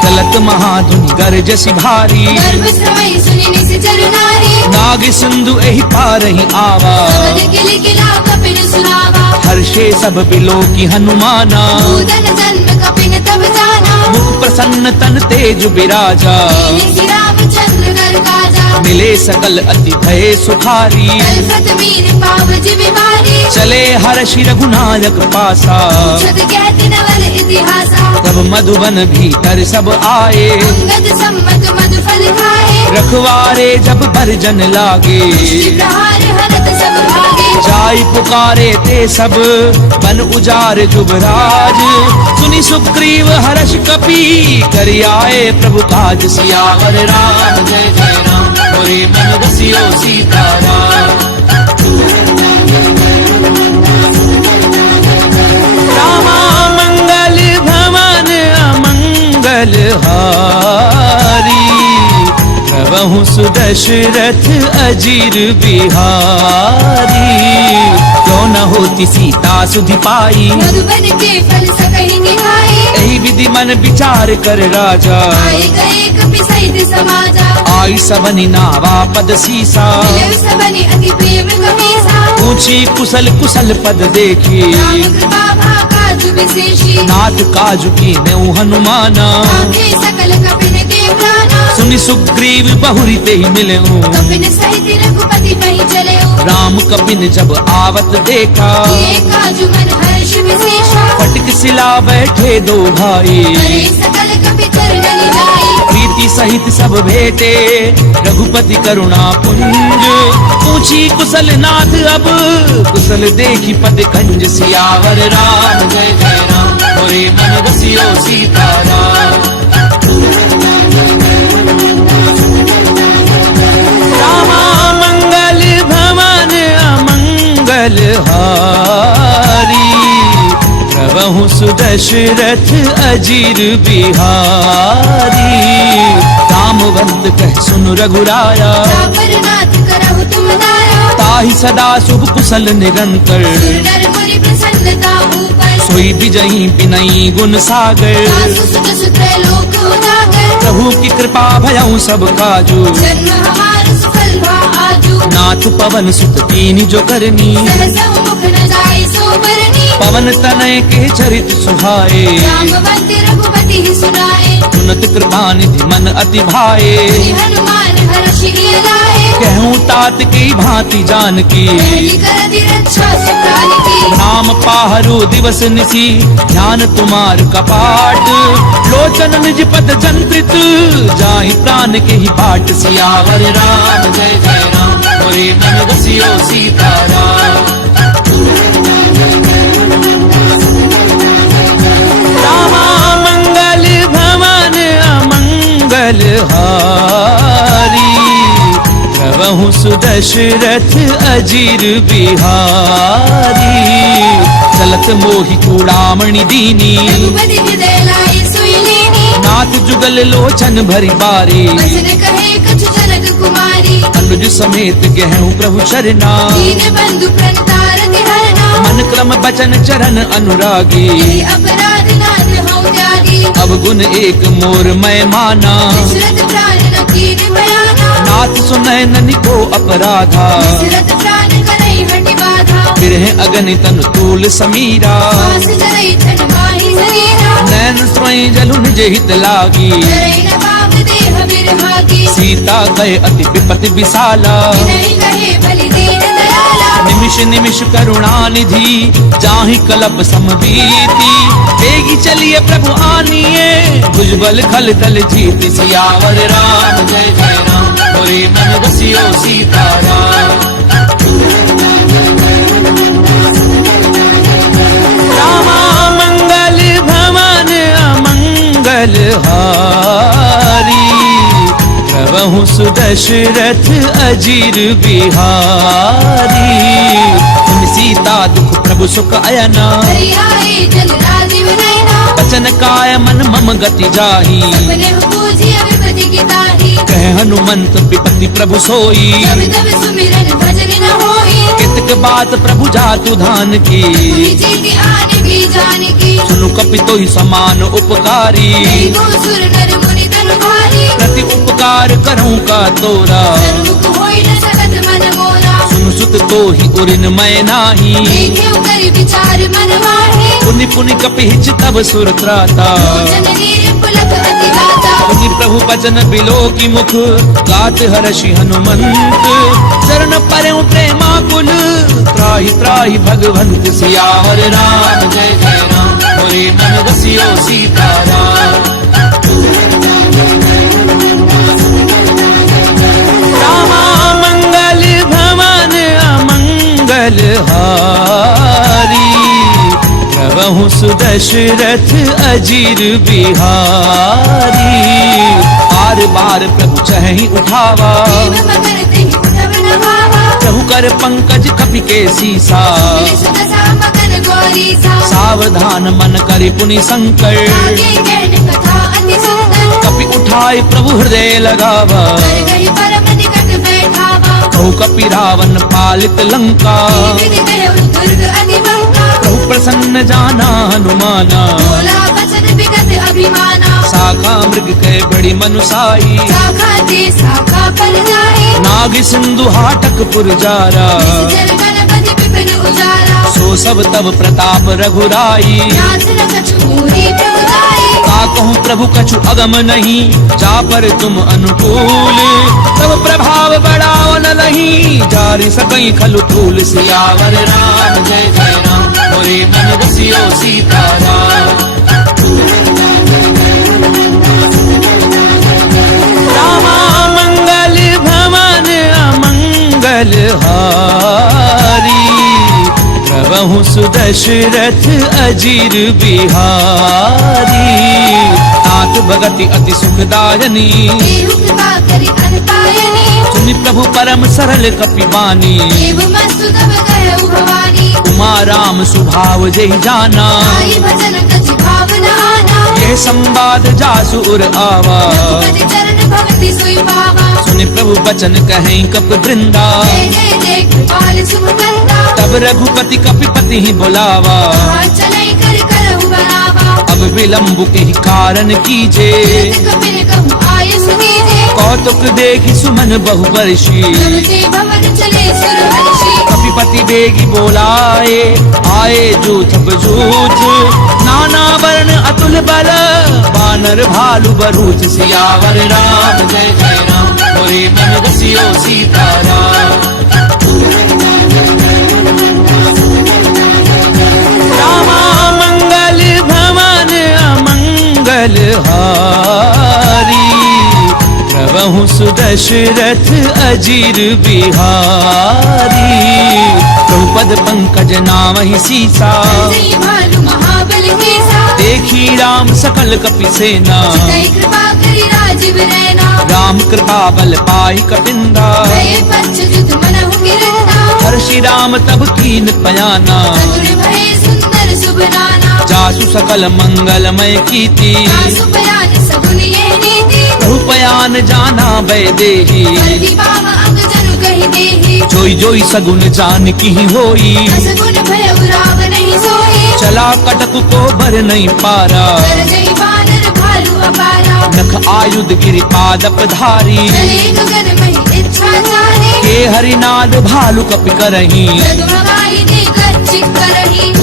चलत महाधुनि गरजसि भारी। गर्भ श्रवई सुनि निश्चर नारी। नाग सिंधु एहि पारहि आवा। सबद किल किला कपिन सुनावा। हर्षे सब बिलो की हनुमाना। भूदन जन्म कपिन तब जाना। मुख प्रसन्न तन तेज बिराजा। दीन रामचंद्र घर काजा। मिले सकल अति भय सुखारी। कलफत मीन पावज बिमारी। चले हर्षि रघुनायक पासा। छद कहत नवल इतिहासा। तब मधुबन भीतर सब आए। अंगद सम्मत मधु फल खाए। रखवारे जब बरजन लागे। मुष्टि प्रहार हरत सब भागे। जाई पुकारे ते सब बन उजार जुबराज। सुनि सुग्रीव हर्ष कपि करि आए प्रभु काज। सियावर राम जय जय राम मोरे मन रसियो सीताराम। रामा मंगल भवन अमंगल हारी सुदशरथ अजीर बिहारी। क्यों न होती सीता सुधि पाई, मधुबन के फल सकहि निहाए। यही विधि मन विचार कर राजा, आए गए कपि सहित समाजा। आई सबनि नावा पद सीसा, मिलव सबनि अति प्रेम कपीसा। पूछी कुशल कुशल पद देखी, राम कृपा काजु विशेषी। नाथ काजु की नेउ हनुमाना। आंखे सकल कपिन देव प्राणा। सुनि सुग्रीव बहुरी ते ही मिलेऊ, कपिन सहित रघुपति पहि चलेऊ। राम कपिन जब आवत देखा, किए काजु मन हर्ष विशेषा। फटक सिला बैठे दो भाई, करे सकल कपि चरण जाई। प्रीति सहित सब भेटे रघुपति करुणा पुंज। पूछी कुशल नाथ अब कुशल देखी पद कंज। सियावर राम जय जय राम, मोरे मन रसियो सीताराम। रामा मंगल भवन अमंगल हारी, प्रभु सुदशरथ अजीर बिहारी। रामवंत कह सुन रघुराया, तापर नाथ करहु तुम दाया। ताहि सदा शुभ कुशल निरंतर, नर मुनि प्रसन्नता ऊपर। सोई विजयी बिनई गुण सागर। सासु सुत सुत्र लोक उजागर। प्रभु की कृपा भयउ सब काजू, जन्म हमार सुफल भा आजू। नाथ पवन सुत कीनी जो करनी, सहसा मुख न जाय सोबरनी। पवन तनय के चरित सुहाए। रामवंत रघुपति ही सुनाए। उन्नत कृपा निधि मन अति भाए। श्री हनुमान हर्षि लाए। कहूँ तात की भांति जान की, पहली करति रक्षा सुप्राण की। नाम पाहरो दिवस निसी, ध्यान तुम्हार कपाट। लोचन निज पद जंत्रित, जाहि प्राण के ही बाट। सियावर राम जय जय राम, मोरे मन रसियो सीताराम। रामा मंगल भवन अमंगल हारी, प्रभु सुदशरथ अजीर बिहारी। चलत मोहि चूड़ामणि दीनी, रघुपति हृदय लाए सोई लेनी। नाथ जुगल लोचन भरी बारी। बचन कहे कछु जनक कुमारी। अनुज समेत गहु प्रभु चरना, दीन बंधु प्रणतारति हरना। मन क्रम बचन चरण अनुरागी। यही अपराध नाथ हऊँ त्यागी। अब गुण एक मोर मैं माना, दशरथ प्राण न कीन बयाना। नाथ सुनय ननि को अपराधा। दशरथ प्राण करई हटि बाधा। बिरह अगन तन तूल समीरा, पास चलई छन माही शरीरा। नैन स्वयं जलु निज हित लागी। करई न पाप देह बिरभागी। सीता गए अति विपति विशाला, नहीं कहे बलि दीन दयाला। निमिष निमिष करुणा निधि, जाहि कलप समबीति। तेगी चलिए प्रभु आनिए, भुजबल खल दल जीति। सियावर राम जय जय राम, मोरे मन रसियो सीताराम। रामा मंगल भवन अमंगल हारी, प्रभु सुदशरथ अजीर बिहारी। तुम सीता दुख प्रभु सुख अयना, हरि आए जग राजीव नयना। बचन काय मन मम गति जाही। सपने पूजिय विपति की ताही। कह हनुमंत विपति प्रभु सोई, तब तब सुमिरन भजन न होई। कितक बात प्रभु जातु धान की। तुहि जीति आन भी जान की। सुनु कपि तोहि समान उपकारी, गो सुर नर मुनि तनु भारी। प्रति उपकार करऊं का तोरा। सन्मुख होई न सकत मन मोरा। सुनु सुत तोहि उरिन मैं नाही, देखेउ कर विचार मन माहे। पुनि पुनि कपि हिच तब सुर त्राता। लोचन नीर पुलक अति दाता। पुनि प्रभु बचन बिलो की मुख, गात हर्षि हनुमंत। चरण परउ प्रेमाकुल, त्राहि त्राहि भगवंत। सियावर राम जय जय राम, मोरे मन रसियो सीताराम। रामा मंगल भवन अमंगल हारी, प्रभु सुदशरथ अजीर बिहारी। बार बार प्रभु चहि उठावा, देव मगर तेहि उठब न भावा। प्रभु कर पंकज कपि के सीसा। सुत मगन गौरी सा। सावधान मन करि पुनि संकर, आगे कहन कथा अति सुंदर। कपि उठाए प्रभु हृदय लगावा। कर गई परम कहु कपि रावण पालित लंका। विधि कहु दुर्ग अति बंका। प्रभु प्रसन्न जाना हनुमाना। बोला बचन विगत अभिमाना। शाखा मृग कह बड़ी मनुसाई। शाखा ते शाखा फल जाए। नाग सिंधु हाटक पुरजारा। जल गणपति विपिन उजारा। सो सब तब प्रताप रघुराई। नाथ न कछु मूरी प्रभुदाई। का कहूँ प्रभु कछु अगम नहीं, जा पर तुम अनुकूल। तब प्रभाव बढ़ाओ न नहीं, जारि सकई खलु तूल। सियावर राम जय जय राम, मोरे मन बसियो सीताराम। रामा मंगल भवन अमंगल हारी, प्रभु सुदशरथ अजीर बिहारी। नाथ भगति अति सुखदायनी, देहु कृपा करि अनपायनी। सुनि प्रभु परम सरल कपिबानी। देव मस्तु तब कहु भवानी। उमा राम सुभाव जय जाना, आई भजन कछि भावना आना। ये संवाद जासु उर आवा। रघुपति चरण भगति सोई पावा। सुनि प्रभु बचन कहें कप वृंदा। जय जय जय कृपाल शुभ कंदा। तब रघुपति कपिपति ही बुलावा। चलै कर करहु बनावा। अब विलंब के ही कारण कीजे, कपिल कहु आयस कीजे। कौतुक देखि सुमन बहु वर्षी। तब ते भवन चले सुर हर्षि। कपिपति बेगी बोलाए, आए जूथ बजूथ। नाना वर्ण अतुल बल, बानर भालु बरूथ। सियावर राम जय जय राम, मोरे मन बसियो सीताराम। रामा मंगल भवन अमंगल हारी, प्रभु सुदशरथ अजीर बिहारी। द्रौपद पंकज नामहि सीसा, जय भालु महाबल केसा। देखी राम सकल कपि सेना। जय कृपा करि राजीव नैना। राम कृपा बल पाई कपिंदा, भय पंच युद्ध मनहु गिरंदा। हर्षि राम तब कीन पयाना। सगुन भय सुंदर शुभ नाना। जासु सकल मंगलमय कीर्ति, जासु पयान सगुन ये नीति। रूपयान जाना वैदेही। हरि बाम अंग जनु कहि देहि। जोई जोई सगुन जान की होई, असगुन भय राव नहीं सोई। चला कटक को बर नहीं पारा। कर जय बानर भालु अपारा। नख आयुध गिरि पादप धारी, चले गगन महि इच्छा चारी। के हरिनाद भालु कपि करही। जगमगाई दे गच्छि करहि।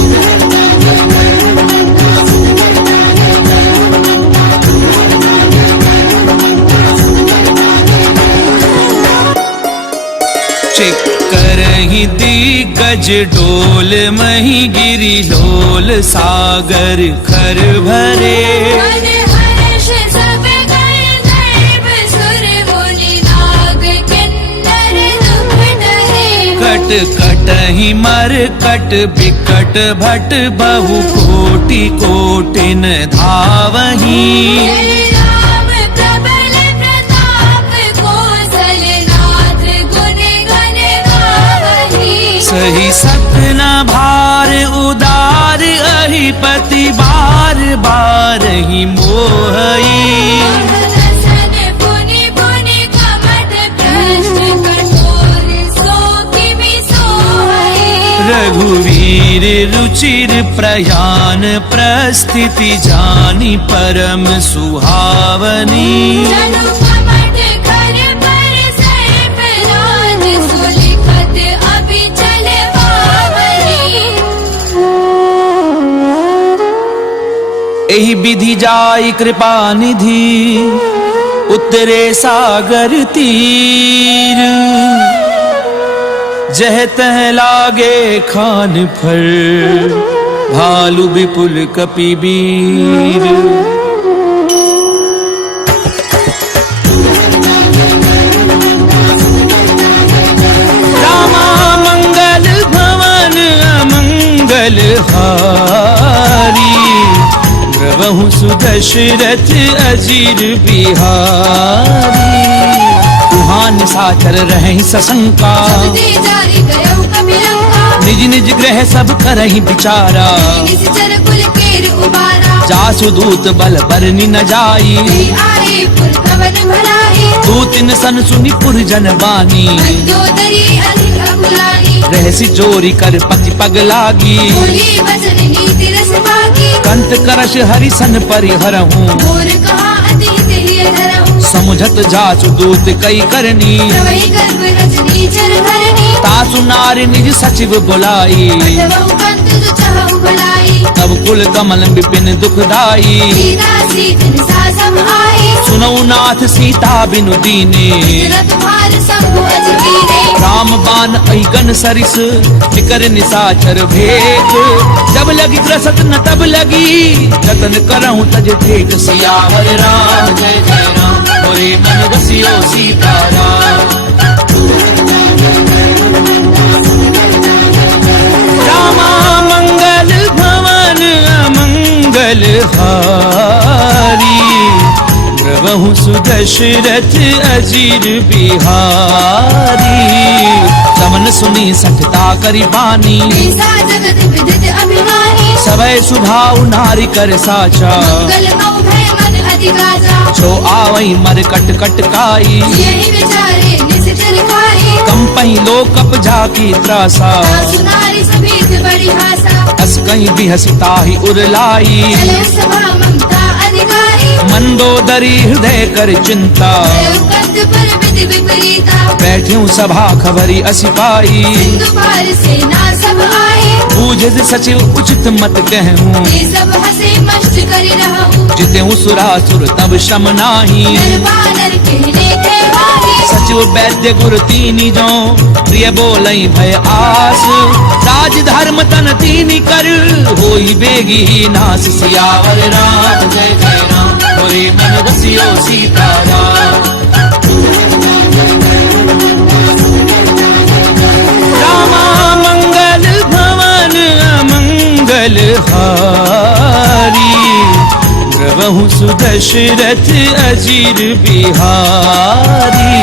करही दिग्गज डोल, मही गिरि लोल। सागर खर भरे, मन हर्ष सब गए दैव सुर मुनि नाग किन्नर दुख डरे। कट कटहि मर कट बिकट भट, बहु कोटि कोटिन धावही। जय राम प्रबल प्रताप कौशल नाथ गुण गण गावही। सही सपना भार उदार, अहिपति बार बार ही मोहई। सन पुनि पुनि कमठ प्रश्न कठोर सो किमि सोई। रघुवीर रुचिर प्रयान, प्रस्थिति जानी परम सुहावनी। जनु कमठ कर पर सर्प राज, सुलिखत अभिचल पावनी। एहि विधि जाई कृपा निधि, उतरे सागर तीर। जह तह लागे खान फर, भालु विपुल कपिबीर। रामा मंगल भवन अमंगल हारी, प्रभु सुदशरथ अजीर बिहारी। कुहान साचर रहे सशंका, दे जारी गयो कपिलंका। निज निज ग्रह सब करहि विचारा। निश्चर कुल केर उबारा। जासु दूत बल बरनी न जाई, नहीं आए पुरखवन भलाई, दूतिन सन सुनी पुरजन बानी, मंदोदरी अधिक अकुलानी, रहसी चोरी कर पति पग लागी, बोली वचन नीति रस भागी, कंठ करश हरि सन परिहरहूँ, मोर कहा अति हित धरहूँ, समुझत जासु दूत कई करनी, प्रवही गर्भ रजनी चर धरनी, तासु नारी निज सचिव बुलाई, बटवहु कंत जो चाहु भलाई, तब कुल कमल विपिन दुखदाई, सीता सीतन सासम आए, सुनऊ नाथ सीता बिनु दीने, तेरा तुम्हार शंभु अज कीने, राम बान अहिगन सरिस निकर निसाचर भेद, जब लगी ग्रसत न तब लगी जतन करहूँ तज ठेक, सियावर राम जय जय राम, मोरे मन रसियो सीताराम। रामा मंगल भवन अमंगल हारी, प्रभु सुदशरथ अजीर बिहारी, समन सुनी सठता करी बानी, ऐसा जगत विदित अभिमानी, सवै सुभाव नारी कर साचा, मंगल मऊ भय मन अधिकाजा, जो आवई मर कट कट काई, यही विचारे निश्चर खाई, कंपही लोकप जाकी त्रासा, सुनारी सभीत बड़ी भाषा, हस कहीं भी हसिता ही उरलाई, चले सभा ममता अधिकारी, मंदोदरी हृदय कर चिंता, कंत पर विधि विपरीता, बैठ्यूं सभा खबरी असिपाई, सिंधु पार सेना सब आए, बूझ सचिव उचित मत कहूँ, ये सब हंसे मस्त कर रहूं, जितेऊ सुरासुर तब शम नाही, नर बानर कहने थे भागी, सचिव वैद्य गुरु तीनी जो प्रिय बोलई भय आस, राज धर्म तन तीनी कर होई बेगी नास, सियावर राम जय जय राम, मोरे मन रसियो सीताराम। रामा मंगल भवन अमंगल हारी, प्रभु सुदशरथ अजीर बिहारी,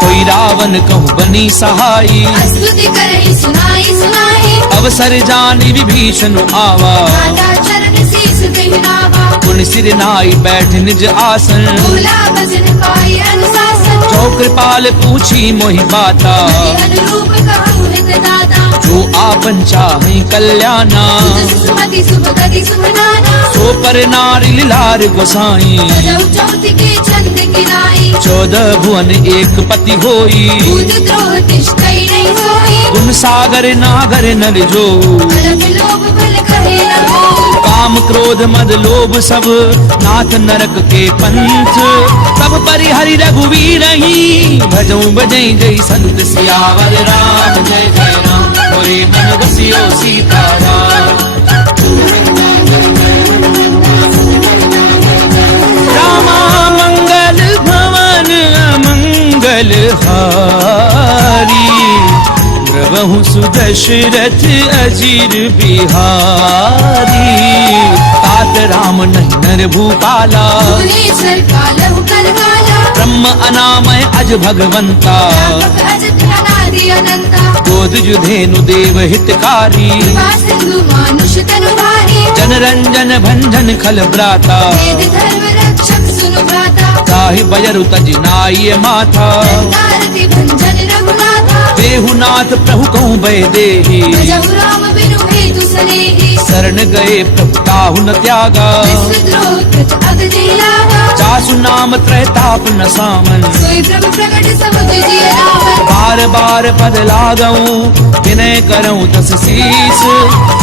कोई रावण कहूँ बनी सहाई, स्तुति करहि सुनाई सुनाई, अवसर जानी विभीषण आवा, माता चरण शीस देहि नावा, पुन सिर नाई बैठ निज आसन, बोला वचन पाई अनुशासन, जो कृपाल पूछी मोहि बाता, अनुरूप कहूँ हित दाता, जो आपन चाहे कल्याणा, सुमति शुभ गति शुभ नाना, सो पर नारी लार गोसाई, सजौ चौथ के छंद किनाई, 14 भुवन एक पति होई, दूध द्रोह तिष्ठई नहीं सोई, गुण सागर नागर नर जो, अलग लोभ भल कहे न हो, काम क्रोध मद लोभ सब नाथ नरक के पंथ, तब परिहरि रघुवीर ही भजऊ बजई जय संत, सियावर राम जय जय राम, मोरे मन रसियो सीताराम। रामा मंगल भवन अमंगल हारी, प्रभु सुदशरथ अजीर बिहारी, तात राम नहीं नर भूपाला, भुवनेश्वर कालहु करकाला, ब्रह्म अनामय अज भगवंता, व्यापक अजत अनादि अनंता, गोद जुधेनु देव हितकारी, कृपा सिंधु मानुष तनु भारी, जनरंजन भंजन खल ब्राता, वेद धर्म रक्षक सुनु भ्राता, ताहि बजरु तज नाय माथा, दारति भंजन रघुनाथा, देहुनाथ प्रभु कहूँ भय देहि, भजहु राम बिनु हेतु सनेहि, शरण गए प्रभु ताहु न त्यागा, विश्वद्रोह कृत अगति लागा, जासु नाम त्रैताप न सामन, सोई प्रभु प्रकट समुझ जिय रावण, बार बार पद लागऊं विनय करऊं दस शीस,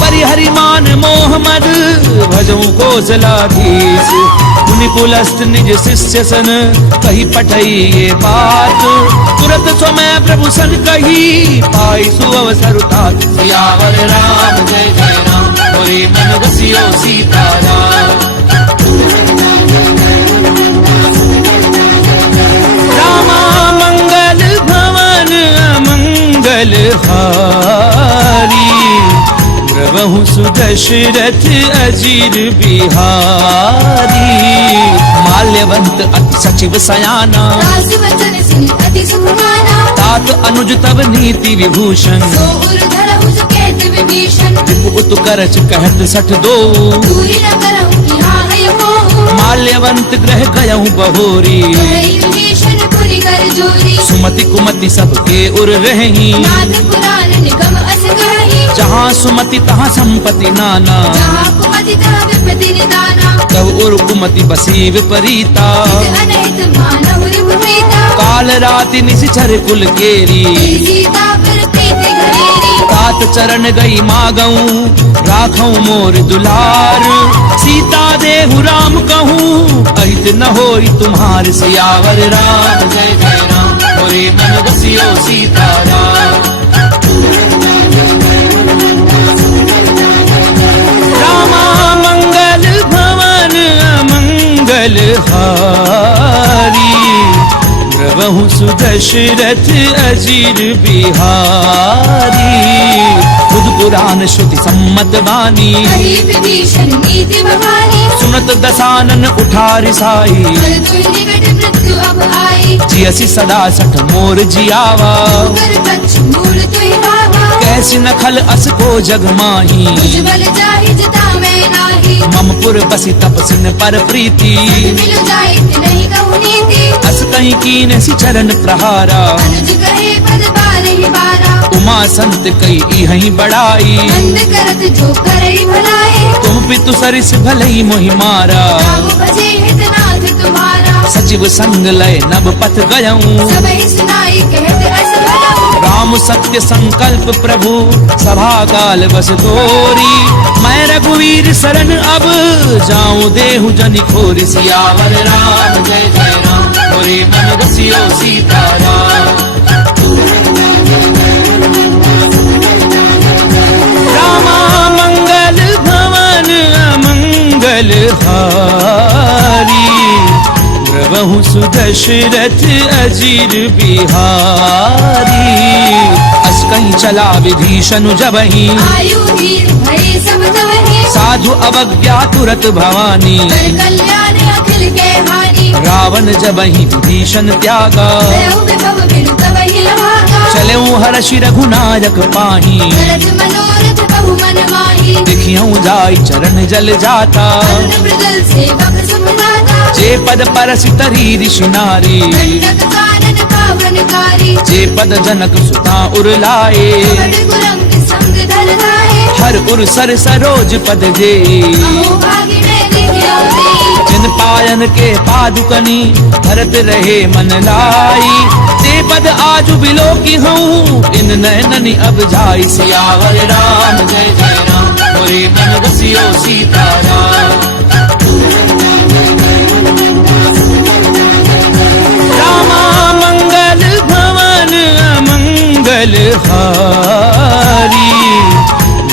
परिहरि मान मोह मद भजऊं कौशलाधीश, मुनि पुलस्त निज शिष्य सन कही पठई ये बात, तुरत स्वमय प्रभु सन कही पाई सुअवसर तात, सियावर राम जय जय राम, मोरे मन रसियो सीताराम। रामा मंगल भवन अमंगल हारी, प्रभु सुदशरथ अजीर बिहारी, माल्यवंत अति सचिव सयाना, दास वचन सुनि अति सुख माना, तात अनुज तब नीति विभूषण, सो उर धरहु जो कहत विभीषण, विपु उत करच कहत सठ दो, दूरी न करहु बाल्यवंत ग्रह गयहु बहोरी करई विभीषण पुरि कर जोरी सुमति कुमति सबके उर रही नाथ पुराण निगम अस गाही जहाँ सुमति तहाँ संपत्ति नाना जहाँ कुमति तहाँ विपत्ति निदाना तब उर कुमति बसी विपरीता निज अनहित मानव रिपुमीता काल राति निशिचर कुल केरी सीता पर प्रीति घनेरी तात चरण गई मागऊं राखऊं मोर दुलार सीता देहु राम कहूँ अहित न होई तुम्हार सियावर राम जय जय राम मोरे मन बसियो सीताराम रामा मंगल भवन मंगल हारी प्रभु सुदशरथ अजीर बिहारी खुद पुराण श्रुति सम्मत वाणी कही विभीषण नीति भवानी सुनत दसानन उठार साई पर तुहि निकट मृत्यु अब आई जियसी सदा सठ मोर जियावा कर पक्ष मूल तुहि भावा कैसी नखल अस को जग माही तुझ बल जाहि जता मैं नाही ममपुर बसी तपसिन पर प्रीति मिल जाए नहीं कहूँ नीति अस कहीं कीन सी चरण प्रहारा अनुज कहे पद बारहि बारा उमा संत कई इहहि बड़ाई बंद करत जो करई भलाई तुम पितु सरिस भलई मोहि मारा राम भजे हितनाथ तुम्हारा सचिव संग लय नभ पथ गयऊं सबहि सुनाई कहत अस भलऊ राम सत्य संकल्प प्रभु सभा काल बस तोरी मैं रघुवीर शरण अब जाऊं देहु जनि खोरि सियावर राम जय जय राम मोरे मन बसियो सीताराम रामा मंगल भवन मंगल हारी प्रभु सुदशरथ अजीर बिहारी अस कहीं चला विभीषण जबहि आयु वीर भय सब तवहि साधु अवज्ञा तुरत भवानी कर कल्याण अखिल के हानि रावण जबहि विभीषण त्यागा भयउ विभव बिनु तवहि लभागा चलेऊ हर्षि रघुनायक पाही भरत मनोरथ बहु मन माही देखियऊ जाई चरण जल जाता अन्न मृदल सेवक सुखदाता जे पद परसि तरी ऋषि नारी दंडक कानन पावनकारी जे पद जनक सुता उर लाए बड़ गुरंग संग धर धाये हर उर सर सरोज पद जे अहो भागी मैं देखियो देई जिन पायन के पादुकनी भरत रहे मन लाई ते पद आजु बिलो की हूँ इन नैननी अब जाई सियावर राम जय जय राम मोरे मन बसियो सीताराम रामा मंगल भवन मंगल हारी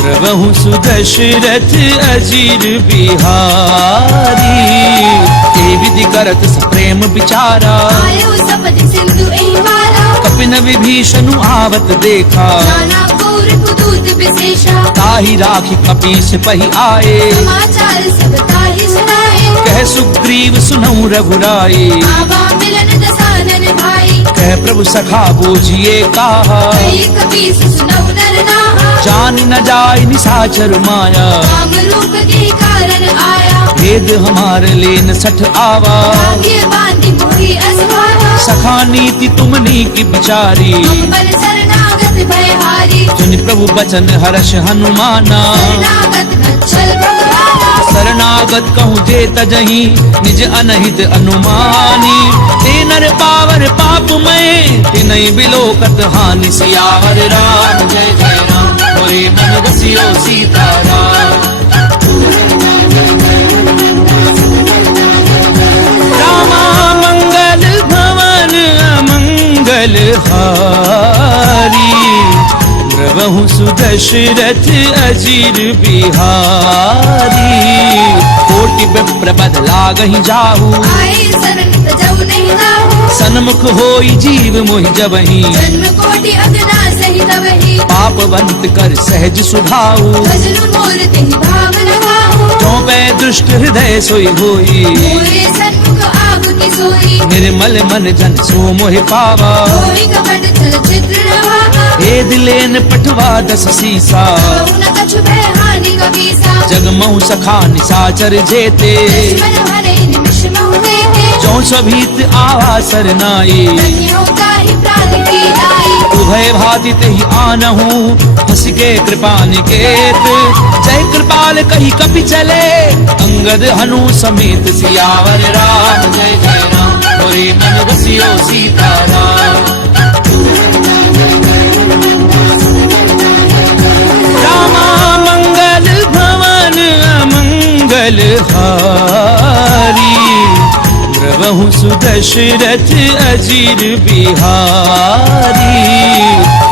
प्रभु सुदशरथ अजीर बिहारी ए विधि करत सप्रेम विचारा आयो सपति सिंधु एहि मारा कपिन विभीषण आवत देखा नाना कौर कुदूत विशेषा ताहि राखी कपीस पही आए समाचार सब ताहि सुनाए कह सुग्रीव सुनऊ रघुराई आवा मिलन दसानन भाई कह प्रभु सखा बूझिए कहा कई कपीस सुनऊ नर नाहा जान न जाय निशाचर माया काम रूप के कारण आया भेद हमार लेन सठ आवा भाग्य बांधि मोहि असभावा सखा नीति तुमनी की बिचारी अम्बर शरणागत भयहारी सुन प्रभु बचन हर्ष हनुमाना शरणागत गच्छल भगवाना शरणागत कहूँ जे तजही निज अनहित अनुमानी ते नर पावर पाप में तिनहि बिलोकत हानि सियावर राम जय जय राम मोरे मन बसियो सीताराम रामा मंगल भवन मंगल हारी प्रभु सुदशरथ अजीर बिहारी कोटि विप्र बदलागहि जाहू आए शरण तजौ नहीं नाहू सन्मुख होई जीव मोहि जबहि जन्म कोटि अगना सही तवहि पापवंत कर सहज सुभाऊ भजनु मोर तिहि भाव लगाहू चौपै दुष्ट हृदय सोई होई मोरे सन्मुख आहुति सोई निर्मल मन जन सो मोहि पावा होई कपट छल चित्र नभावा भेद लेन पठवा दस सीसा कहु न कछु भय हानि कपीसा जगमहु सखा निशाचर जेते दुश्मन हरे निमिष जो सभीत आवा सरनाई धन्य हो ताहि प्राण की दाई उभय भाति तेहि आनहु हंस के कृपा निकेत जय कृपाल कही कपि चले अंगद हनु समेत सियावर राम जय जय राम मोरे मन बसियो सीताराम रामा मंगल भवन अमंगल हारी प्रभु सुदशरथ अजीर बिहारी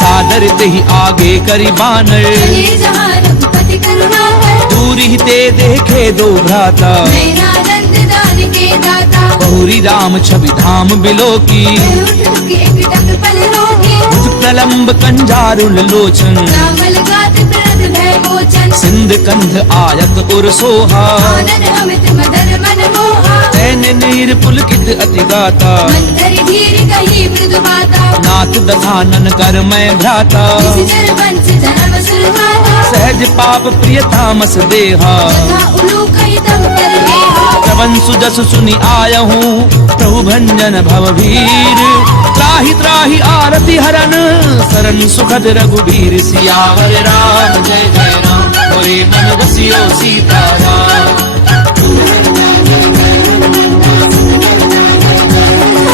सादर तेहि आगे करी बानर चले जहाँ रघुपति करुणा कर दूरी ते देखे दो भ्राता नयनानंद दान के दाता बहुरी राम छवि धाम बिलो की वह उठ रुक एक टक पल रोके भुज प्रलंब कंजारुल लोचन रामल गात प्रद भय मोचन सिंध कंध आयत उर सोहा आनन अमित मदन मन मोहा तैन नीर पुलकित अति गाता मंथर धीर कही मृदु माता नाथ दधानन कर मैं भ्राता निश्चर वंश जन्म सुरहाता सहज पाप प्रियतामस देहा तथा उलू कही तब कर लेहा श्रवण सुजस सुनि आयहूँ प्रभु भंजन भव भीर त्राहि त्राहि आरति हरन सरन सुखद रघुबीर सियावर राम जय जय राम मोरे मन बसियो सीताराम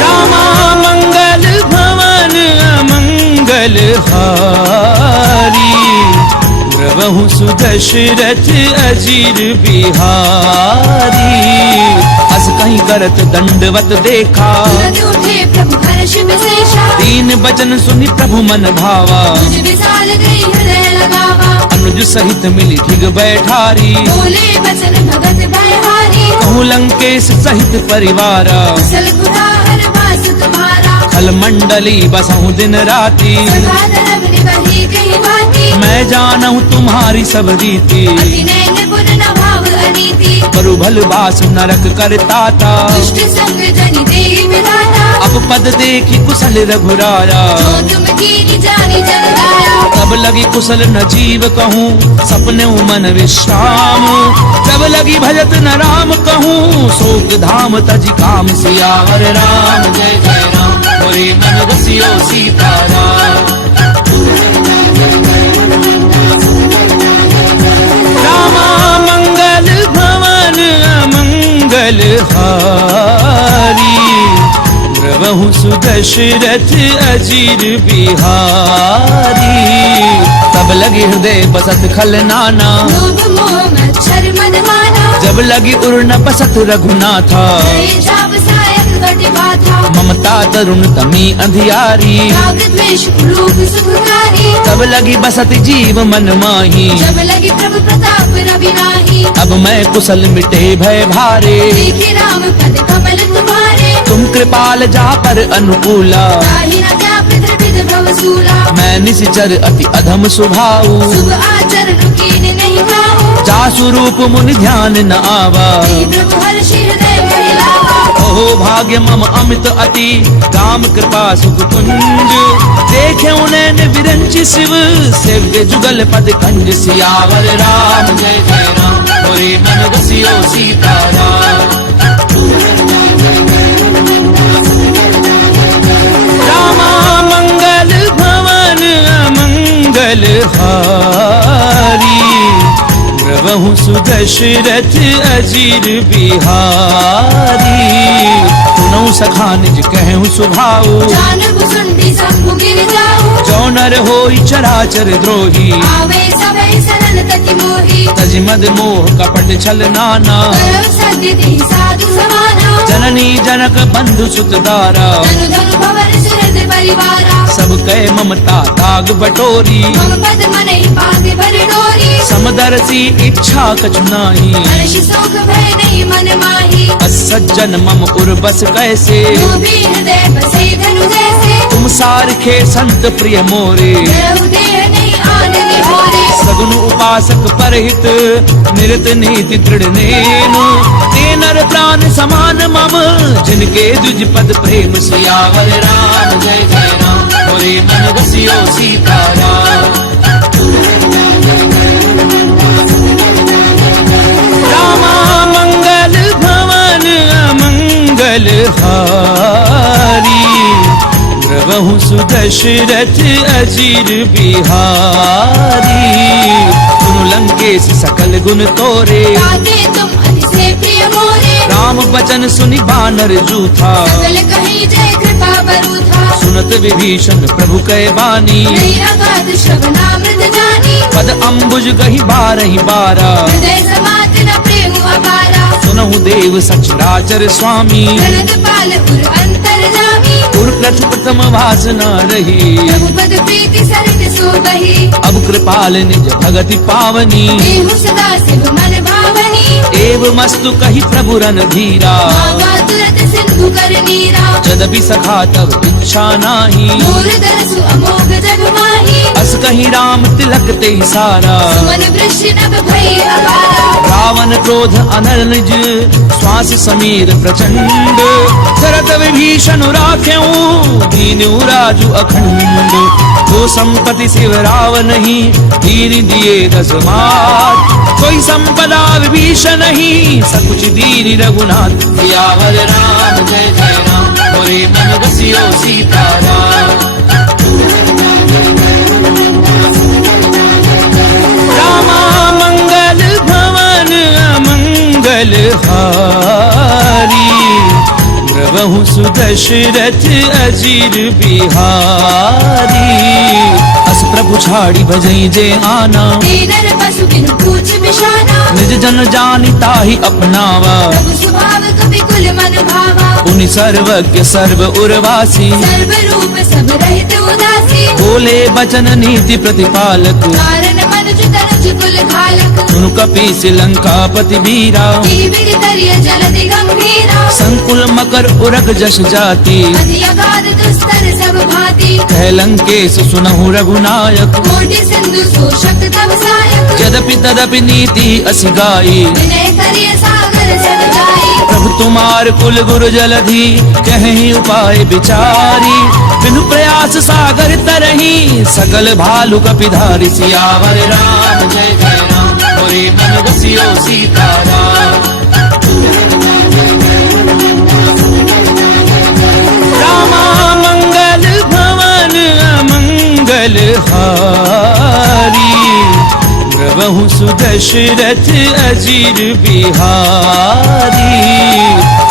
रामा मंगल भवन अमंगल हारी प्रभु सुदशरथ अजीर बिहारी अस कहीं करत दंडवत देखा तुरंत उठे प्रभु हर्ष विशेषा दीन बचन सुनि प्रभु मन भावा तुझ विशाल गई हृदय लगावा अनुज सहित मिली ठिग बैठारी बोले बचन भगत भयहारी कहूँ लंकेश सहित परिवारा कुशल कुठार वास तुम्हारा खल मंडली बसहु दिन राती सदा धर्म निवही कही भांति मैं जानहु तुम्हारी सब रीति अति नैन पुर न भाव अनीति करु भल बास नरक करताता दुष्ट संग जनि देहि विधाता अब पद देखी कुशल रघुराया जो तुम कीनी जानी जन दाया तब लगी कुशल न जीव कहूँ सपने मन विश्राम तब लगी भजत न राम कहूँ शोक धाम तज काम सियावर राम जय जय राम मोरे मन बसियो सीताराम रामा मंगल भवन अमंगल हारी प्रभु सुदशरथ अजीर बिहारी तब लगी हृदय बसत खल नाना लोभ मोह मच्छर मद माना जब लगी उर्न बसत रघुनाथा जय जाप सायक घट बाधा ममता तरुण तमी अंधियारी राग द्वेष लोभ सुखकारी तब लगी बसत जीव मन माही जब लगी प्रभु प्रताप रवि नाही अब मैं कुशल मिटे भय भारे देखे राम पद कमल तुम्हारे तुम कृपाल जा पर अनुकूला ताहि न क्या पृथ्वी भव सूला मैं निश्चर अति अधम सुभाऊ शुभ आचरण कीन नहीं भाऊ जा स्वरूप मुनि ध्यान न आवा हे प्रभु हर्ष हृदय महिलावा ओहो भाग्य मम अमित अति राम कृपा सुख कुंज देखे उन्हें विरंचि शिव सेव्य जुगल पद कंज सियावर राम जय जय राम मोरे मन बसियो सीताराम रामा मंगल भवन अमंगल हारी प्रभु सुदशरथ अजीर बिहारी सुनऊ सखा निज कहूँ सुभाऊ जानब सुंडी संभु गिर जाऊ जो नर होई चराचर द्रोही आवे सबे सरल तति मोही तज मद मोह कपट छल नाना करव सत्य देहि साधु समाना जननी जनक बंधु सुत दारा धनु धनु भवन सुरत परिवारा सब कह ममता ताग बटोरी मम पद मनै पागे भर डोरी समदर्शी इच्छा कछु नाही हर्ष शोक भय नहीं मन माही असज्जन मम उर्बस कैसे लोभी हृदय बसे धनु जैसे तुम सारखे संत प्रिय मोरे रहु देह नहीं आन निहोरे सगुन उपासक परहित निरत नीति दृढ़ नेनु ते नर प्राण समान मम जिनके द्विज पद प्रेम सियावर राम जय जय राम मोरे मन बसियो सीताराम रामा मंगल भवन अमंगल मंगल हारी द्रवहु सुदशरथ अजीर बिहारी सुनु लंकेश सकल गुण तोरे ताके तुम अति से प्रिय मोरे राम बचन सुनि बानर जूथा सकल कहीं जय कृपा बरूथा सुनत विभीषण प्रभु कै बानी नहीं अगाध श्रवणामृत जानी पद अम्बुज गही बारहि बारा हृदय समात न प्रेम अपारा सुनहु देव सचराचर स्वामी भरत पाल उर अंतर जामी उर प्रथम प्रथम वासना रही रघुपद प्रीति सरित सो बही अब कृपाल निज भगति पावनी देहु सदा शिव मन भावनी एव मस्तु कही प्रभु रन धीरा मांगा तुरत सिंधु कर नीरा जदपि सखा तब इच्छा नाही दूर दरसु अमोघ जग माही अस कही राम तिलक ते सारा सुमन वृष्टि नभ भई अपारा रावण क्रोध अनल निज श्वास समीर प्रचंड शरत विभीषण राख्यऊ दीनु राजु अखंड जो संपत्ति शिव रावण नहीं दीन दिए दस मात कोई संपदा विभीषण नहीं सकुच दीन रघुनाथ सियावर राम जय जय राम मोरे मन बसियो सीताराम रामा मंगल भवन अमंगल हारी द्रवहु सुदशरथ अजीर बिहारी अस प्रभु छाड़ी भजई जे आना दीनर पशु बिनु पूछ बिशाना निज जन जानि ताहि अपनावा प्रभु स्वभाव कवि कुल मन भावा उनि सर्वज्ञ सर्व उर्वासी सर्व रूप सब रहित उदासी बोले बचन नीति प्रतिपालक कारण मन जुतन जुगुल घालक सुनु कपीस लंकापति वीरा जीवित तरिय जलधि गंभीरा संकुल मकर उरग जश जाति अति अगाध दुस्तर सब भांति कह लंकेश सुनहु रघुनायक कोटि सिंधु शोषक तव सायक यद्यपि तदपि नीति असि गाई विनय करिय सागर सद जाई प्रभु तुम्हार कुल गुरु जलधि कहीं उपाय विचारी बिनु प्रयास सागर तरही सकल भालु कपिधारी सियावर राम जय जय राम मोरे मन बसियो सीताराम रामा मंगल भवन अमंगल हारी द्रवहु सुदशरथ अजीर बिहारी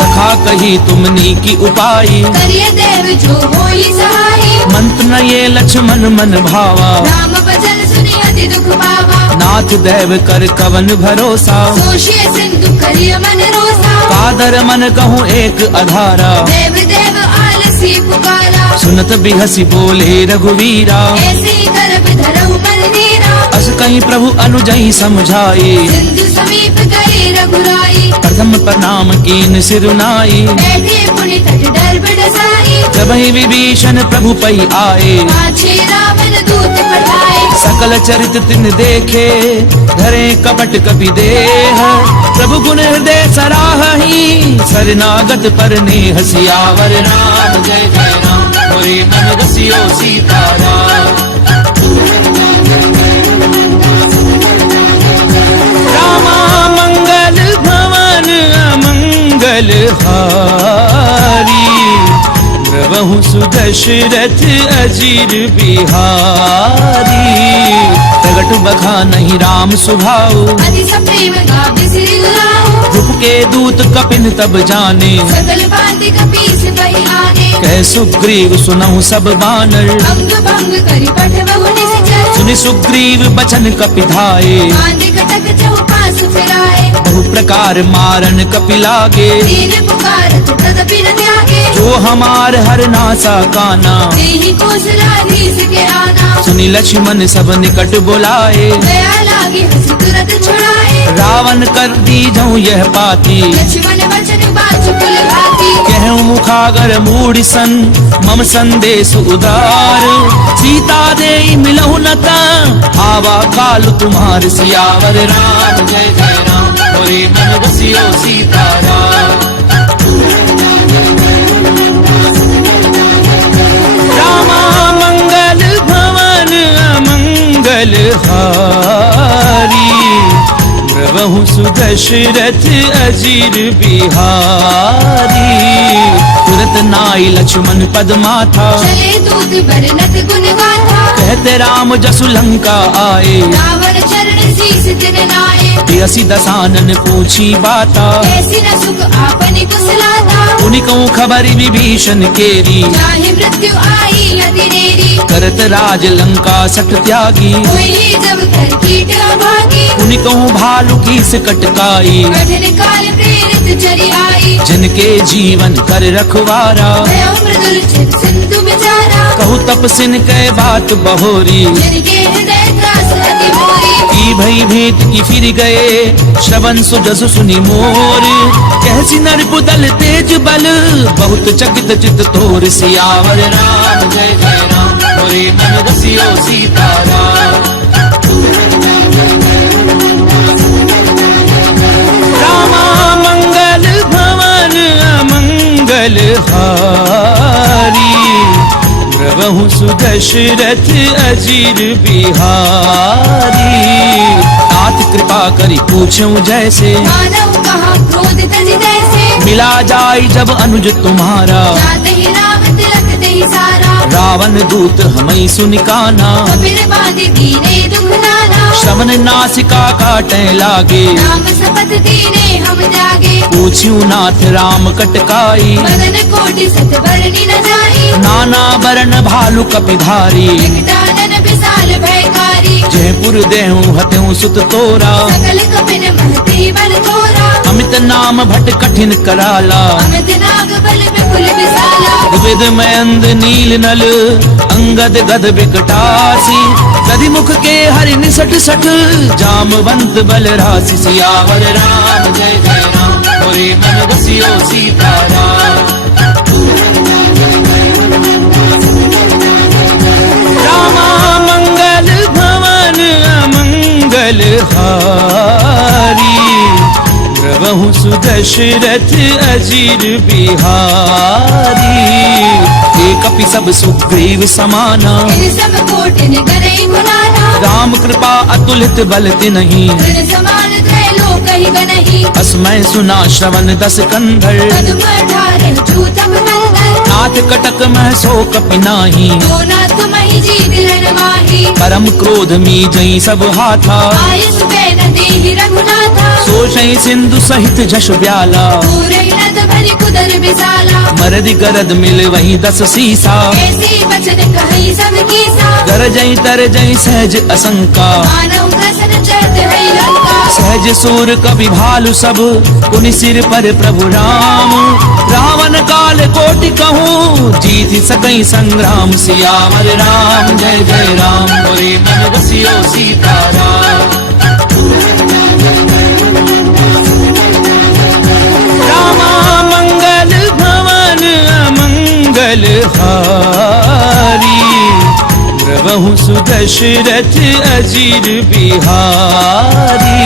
तथा कही तुमनी की उपाई करिय देव जो होई सहाई मंत्र न ये लक्ष्मण मन भावा राम भजन सुनि अति दुख पावा नाथ देव कर कवन भरोसा सोशिय सिंधु करिय मन रोसा कादर मन कहूँ एक अधारा देव देव आलसी पुकारा सुनत बिहसी बोले रघुवीरा ऐसे ही गर्भ धरहु मन नीरा अस कहीं प्रभु अनुजई समझाए सिंधु समीप गए रघुराई प्रथम प्रणाम कीन सिरुनाई बैठे पुनि तट डर बडसाई जब ही विभीषण प्रभु पई आए पाछे रावण दूत पठाए सकल चरित तिन देखे धरे कपट कपि देह प्रभु गुण हृदय सराहही शरणागत पर नेह सियावर राम जय जय राम मोरे मन बसियो सीताराम रामा मंगल भवन अमंगल हारी द्रवहु सुदशरथ अजीर बिहारी प्रगट बखा नहीं राम सुभाऊ अति सप्रेम गावे सिरि गुलाऊ रूप के दूत कपिन तब जाने सकल भांति कपीस बहि आने कह सुग्रीव सुनहु सब बानर अंग भंग करि पठबहु निश्चर सुनि सुग्रीव बचन कपिधाए बांधे कटक चहुपास फिराए बहु प्रकार मारन कपि लागे दीन पुकारत तदपि न त्यागे जो हमार हर नासा काना देहि कौशलाधीश के आना सुनि लक्ष्मण सब निकट बुलाए दया लागे हंसी तुरत छुड़ाए रावण कर दी जाऊं यह पाती लक्ष्मण वचन बाजु कुल भाती कहूँ मुखागर मूढ़ सन मम संदेश उदार सीता दे मिलहु नता आवा काल तुम्हार सियावर राम जय जय राम मोरे मन बसियो सीताराम रामा मंगल भवन अमंगल हारी प्रभु सुदशरथ अजीर बिहारी। तुरत नाई लक्ष्मण पद माथा, चले दूत बरनत गुण गाथा। कहते राम जसु लंका आए, रावण चरण शीस तिन नाए। असी दसानन पूछी बाता, कैसी न सुख आपने कुशलाता। उनिकों खबर विभीषण केरी, चाहे मृत्यु आई अतिरेरी। करत राज लंका सठ त्यागी। कोई जब कर कीट अभागी। उनिकों भालू की कटकाई, कठिन काल प्रेरित चरी आई। जिनके जीवन कर रखवारा, भयो मृदुल चित सिंधु बिचारा। कहु तपसिन कै बात बहोरी। जिनके हृदय त्रास अति मोरी। की भई भेंट की फिर गए, श्रवण सुजसु सुनि मोर। कहसी नर पुतल तेज बल, बहुत चकित चित तोर। सियावर राम जय जय राम, मोरे मन रसियो सीताराम। रामा मंगल भवन अमंगल हारी। प्रभु सुदशरथ अजीर बिहारी। नाथ कृपा करी पूछूं जैसे, मानव कहाँ क्रोध तज जैसे। मिला जाई जब अनुज तुम्हारा। जाते ही राम तिलक दे सारा। रावण दूत हमें सुनिकाना, कपिल बाधि दीने दुख नाना। श्रवण नासिका काटे लागे। राम शपथ दीने हम जागे। पूछ्यू नाथ राम कटकाई, मदन कोटि सत बरनी न जाई। नाना बरन भालु कपिधारी। विकटानन विशाल भयकारी। जयपुर देहूं हत्यूं सुत तोरा। सकल कपिन महती बल थोरा। अमित नाम भट कठिन कराला। अमित नाग बल विपुल विशाला। विद में अंध नील नल, अंगद गद बिकटासी। दधि मुख के हरि निसट सठ, जामवंत बल राशि। सियावर राम जय जय राम, मोरे मन रसियो सीताराम। रामा मंगल भवन अमंगल हारी। प्रभु सुदशरथ अजीर बिहारी। एक कपि सब सुग्रीव समाना, इन सब कोटिन गरई गुनाना। राम कृपा अतुलित बल तिन्हि। तृण समान त्रैलोक ही बनहि। अस्मै सुना श्रवण दस कंधर। पद्म अठारह चूतम नंदन। नाथ कटक मह सो कपि नाही। दो नाथ मही जीत रण माही। परम क्रोध मी जई सब हाथा। आयुष बैन देहि रघुनाथा। सोषई सिंधु सहित झश ब्याला। पूरे नद भरि कुदर विशाला। मरद गरद मिल वही दस सीसा। ऐसी वचन कहि सब कीसा। गरजई तरजई सहज असंका। मानव ग्रसन चैत है लंका। सहज सूर कवि भालु सब, पुनि सिर पर प्रभु राम। रावण काल कोटि कहूँ, जीत सकई संग्राम। सियावर राम जय जय राम, मोरे मन रसियो सीताराम। रामा मंगल भवन अमंगल हारी। प्रभु सुदशरथ अजीर बिहारी।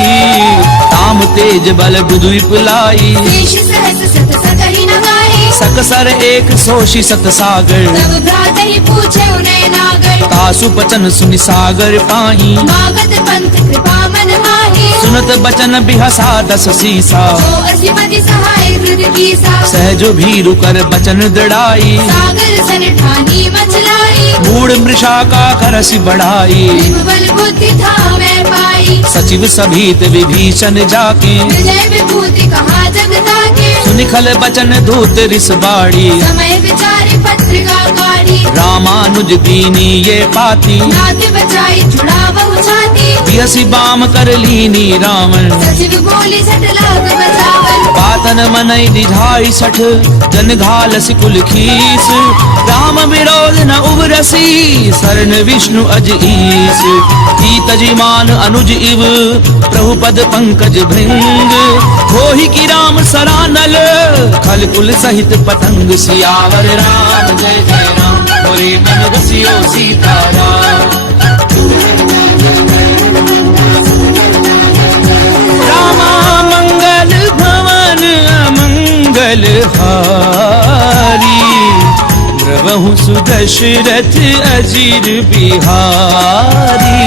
ताम तेज बल बुधु विपुलाई। शेष सहस सत सकहि न गाहि। सकसर एक सोषि सत सागर। तब भ्रात ही पूछे उन्हें नागर। तासु बचन सुनि सागर पाही। मागत पंथ कृपा मन माही। सुनत बचन बिहसा दस सीसा। जो असिमति सहाय हृदय कीसा। सहजो भीरु कर बचन दृढ़ाई। सागर सन ठानी मचलाई। मूढ़ मृषा का करसि बढ़ाई। बल बुद्धि था मैं पाई। सचिव सभीत विभीषण जाके। विजय विभूति कहा जगता के। सुनिखल बचन धूत रिस बाड़ी। समय विचारे पत्रिका गाड़ी। रामानुज दीनी ये पाती। नाथ बचाई छुड़ा बहु छाती। बियसी बाम कर लीनी रावण। सचिव बोली सट लाग बचावन। पातन मनई निधाई सठ, जन घाल सिकुल खीस। राम विरोध न उबरसी, शरण विष्णु अज ईस। तजिमान अनुज इव, प्रभु पद पंकज भृंग। होहि की राम सरानल, खल कुल सहित पतंग। सियावर राम जय जय राम, मोरे मन रसियो सीताराम। रामा मंगल भवन अमंगल हारी। प्रभु सुदशरथ अजीर बिहारी।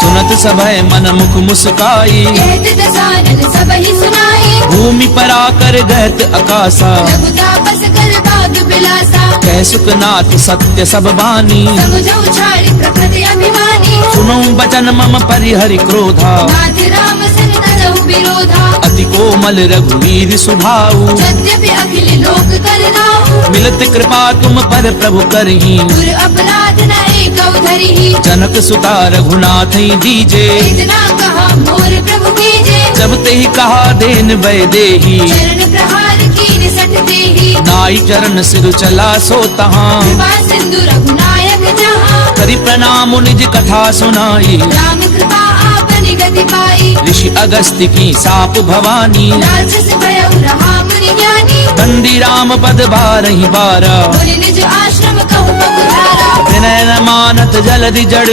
सुनत सभय मन मुख मुस्काई, कहत दसानन सबहि सुनाई। भूमि पर आकर गहत आकाशा, प्रभु तापस कर बाग बिलासा। कह सुखनाथ सत्य सब बानी, समझो छाड़ी प्रकृति अभिमानी। सुनो बचन मम परिहरि क्रोधा, नाथ राम सन तरहु विरोधा। अति कोमल रघुवीर सुभाऊ, यद्यपि अखिल लोक कर नाऊ। मिलत कृपा तुम पर प्रभु करही, गुर अपराध न एकौ धरिहि। जनक सुता रघुनाथ दीजे। इतना कहा मोर प्रभु कीजे। जब ते ही कहा देन वै देही, चरण प्रहार कीन सठ देहि। नाई चरण सिर चला सो तहाँ, कृपा सिंधु रघुनायक जहाँ। करि प्रणाम निज कथा सुनाई। राम कृपा आपनि गति पाई। ऋषि अगस्त्य की साप भवानी, राजस भयउ रहा मुनि ज्ञानी। बंदी राम पद बारहि बारा, मुनि निज आश्रम कहु पगुधारा। विनय न मानत जलधि जड़,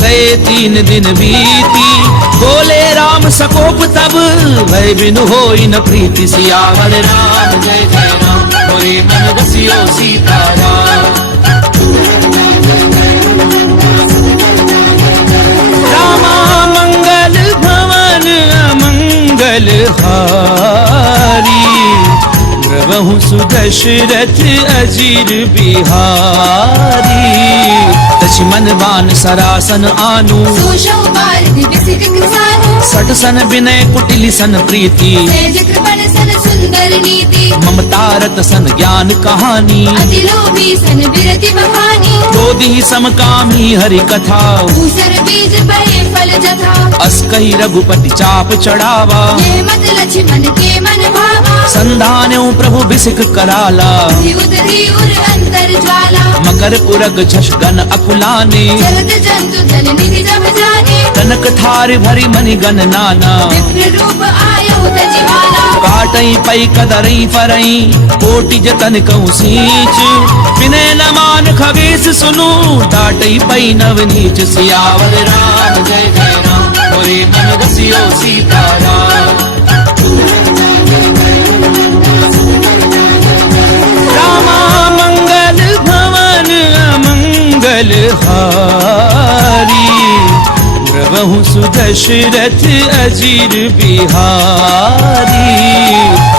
गए 3 दिन बीती। बोले राम सकोप तब, भय बिनु होई न प्रीति। सियावर राम जय जय राम, मोरे मन रसियो सीताराम। रामा मंगल भवन अमंगल हारी, द्रवहु सुदशरथ अजीर बिहारी। लक्ष्मण बान सरासन आनु, सूषौ बारधि बिसिक कृसानु। सठ सन विनय कुटिल सन प्रीति, सहज कृपण सन सुंदर नीति। ममतारत सन ज्ञान कहानी, अति लोभी सन विरति बखानी। क्रोधी समकामी हरि कथा, ऊसर बीज बहे फल जथा। अस कही रघुपति चाप चढ़ावा। यह मत लक्ष्मण के मन भावा। संधान्यो प्रभु बिसिक कराला, उदरी उर अंतर ज्वाला। मकर पुरग झष गण अकुलाने, जलद जंतु जल निधि जब जाने। कनक थार भरी मनि गण नाना, विप्र रूप आयु तजिवाला। काटई पई कदरई फरई, कोटि जतन कहूँ सींच। विनय न मान खगेश सुनु, डाटई पई नवनीच। सियावर राम जय जय राम, मोरे मन रसियो सीताराम। रामा मंगल भवन अमंगल हारी, द्रवहु सुदशरथ अजीर बिहारी।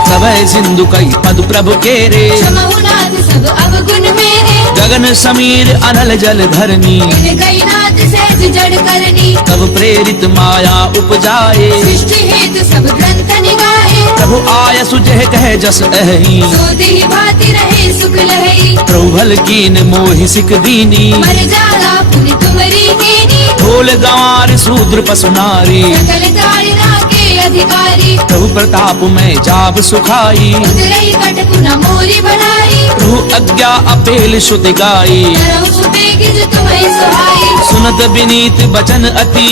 सभय सिंधु कई पद प्रभु केरे, क्षमहु नाथ सब अवगुण मेरे। गगन समीर अनल जल धरनी, इन कई नाथ सहज जड़ करनी। तब प्रेरित माया उपजाए, सृष्टि हेतु सब ग्रंथ निगाहे। प्रभु आय सुजह कह जस अहि, सो देहि भाति रहे सुख लहई। प्रभु भल कीन मोहि सिख दीनी। मर जाला पुनि तुमरी कीनी। ढोल गंवार शूद्र पशु नारी, सकल ताड़ना के अधिकारी। प्रभु प्रताप में जाब सुखाई। उतरई कटकु न मोरी बढ़ाई। प्रभु आज्ञा अपेल श्रुति गाई, तरहु सुबेगिज तुम्हें सुहाई। सुनत विनीत बचन अति,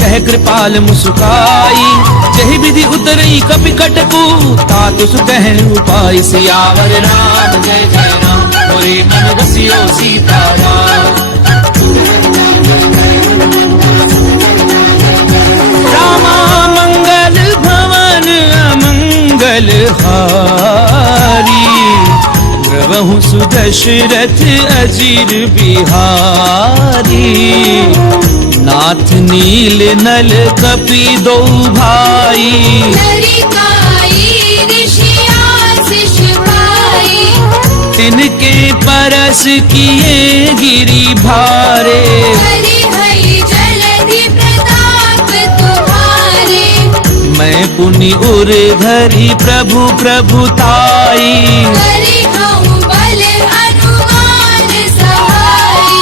कह कृपाल मुस्काई। जहि विधि उतरई कपि कटकु, तातु सुकह उपाय। सियावर राम जय जय राम, मोरे मन रसियो सीताराम। रामा मंगल भवन अमंगल हारी, द्रवहु सुदशरथ अजीर बिहारी। नाथ नील नल कपि दो भाई, नरिकाई ऋषिया शिष भाई। तिनके परस किए गिरि भारे, हरि हरि जलधि प्रताप तुम्हारे। मैं पुनि उर धरि प्रभु प्रभुताई। करिहउँ बल अनुमान सहाई।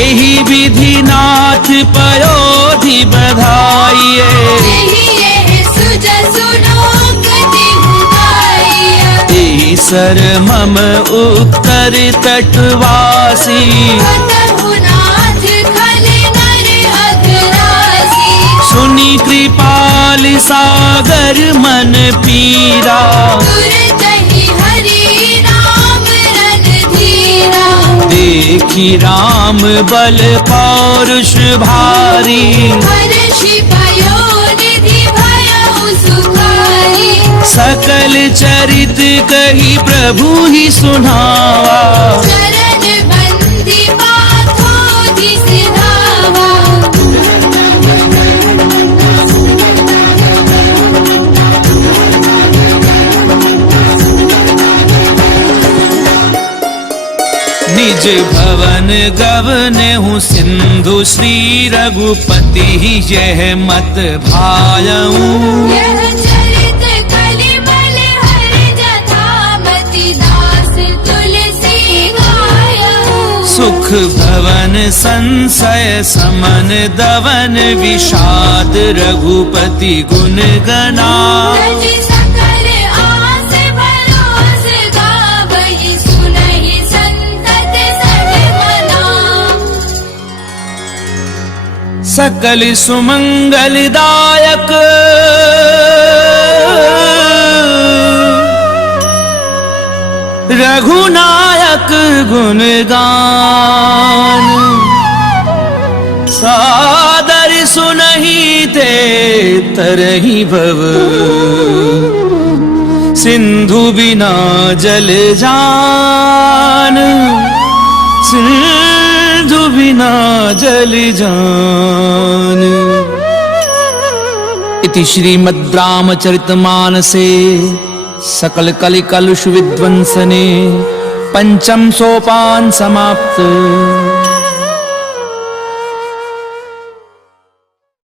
एहि विधि नाथ पयोधि बधाइए। एहि एहि सुजसु लोक दिहु गाइया। एहि सर मम उत्तर तटवासी, कतहु नाथ खल नर अघरासी। सुनि कृपाल सागर मन पीरा। तुरतहि हरि नाम रणधीरा। देखि राम बल पौरुष भारी, हर्षि पयोनिधि भयउ सुखाई। सकल चरित कही प्रभु ही सुनावा। चरण निज भवन गवने हूँ सिंधु श्री रघुपति यह मत भायऊं। यह चरित कलिबल हर जथामति दास तुलसी गायऊं। सुख भवन संशय समन दवन विषाद रघुपति गुण गना। तज सकल आस भरोस गावहि सुनहि संतत सजमना। सकल सुमंगलदायक रघुनायक गुणगान। सादर सुनहि ते तरहि भव सिंधु बिना जल जान। सिंधु बिना जल जान। इति श्रीमद् रामचरितमानसे सकल कलि कलुष विध्वंसने पंचम सोपान समाप्त।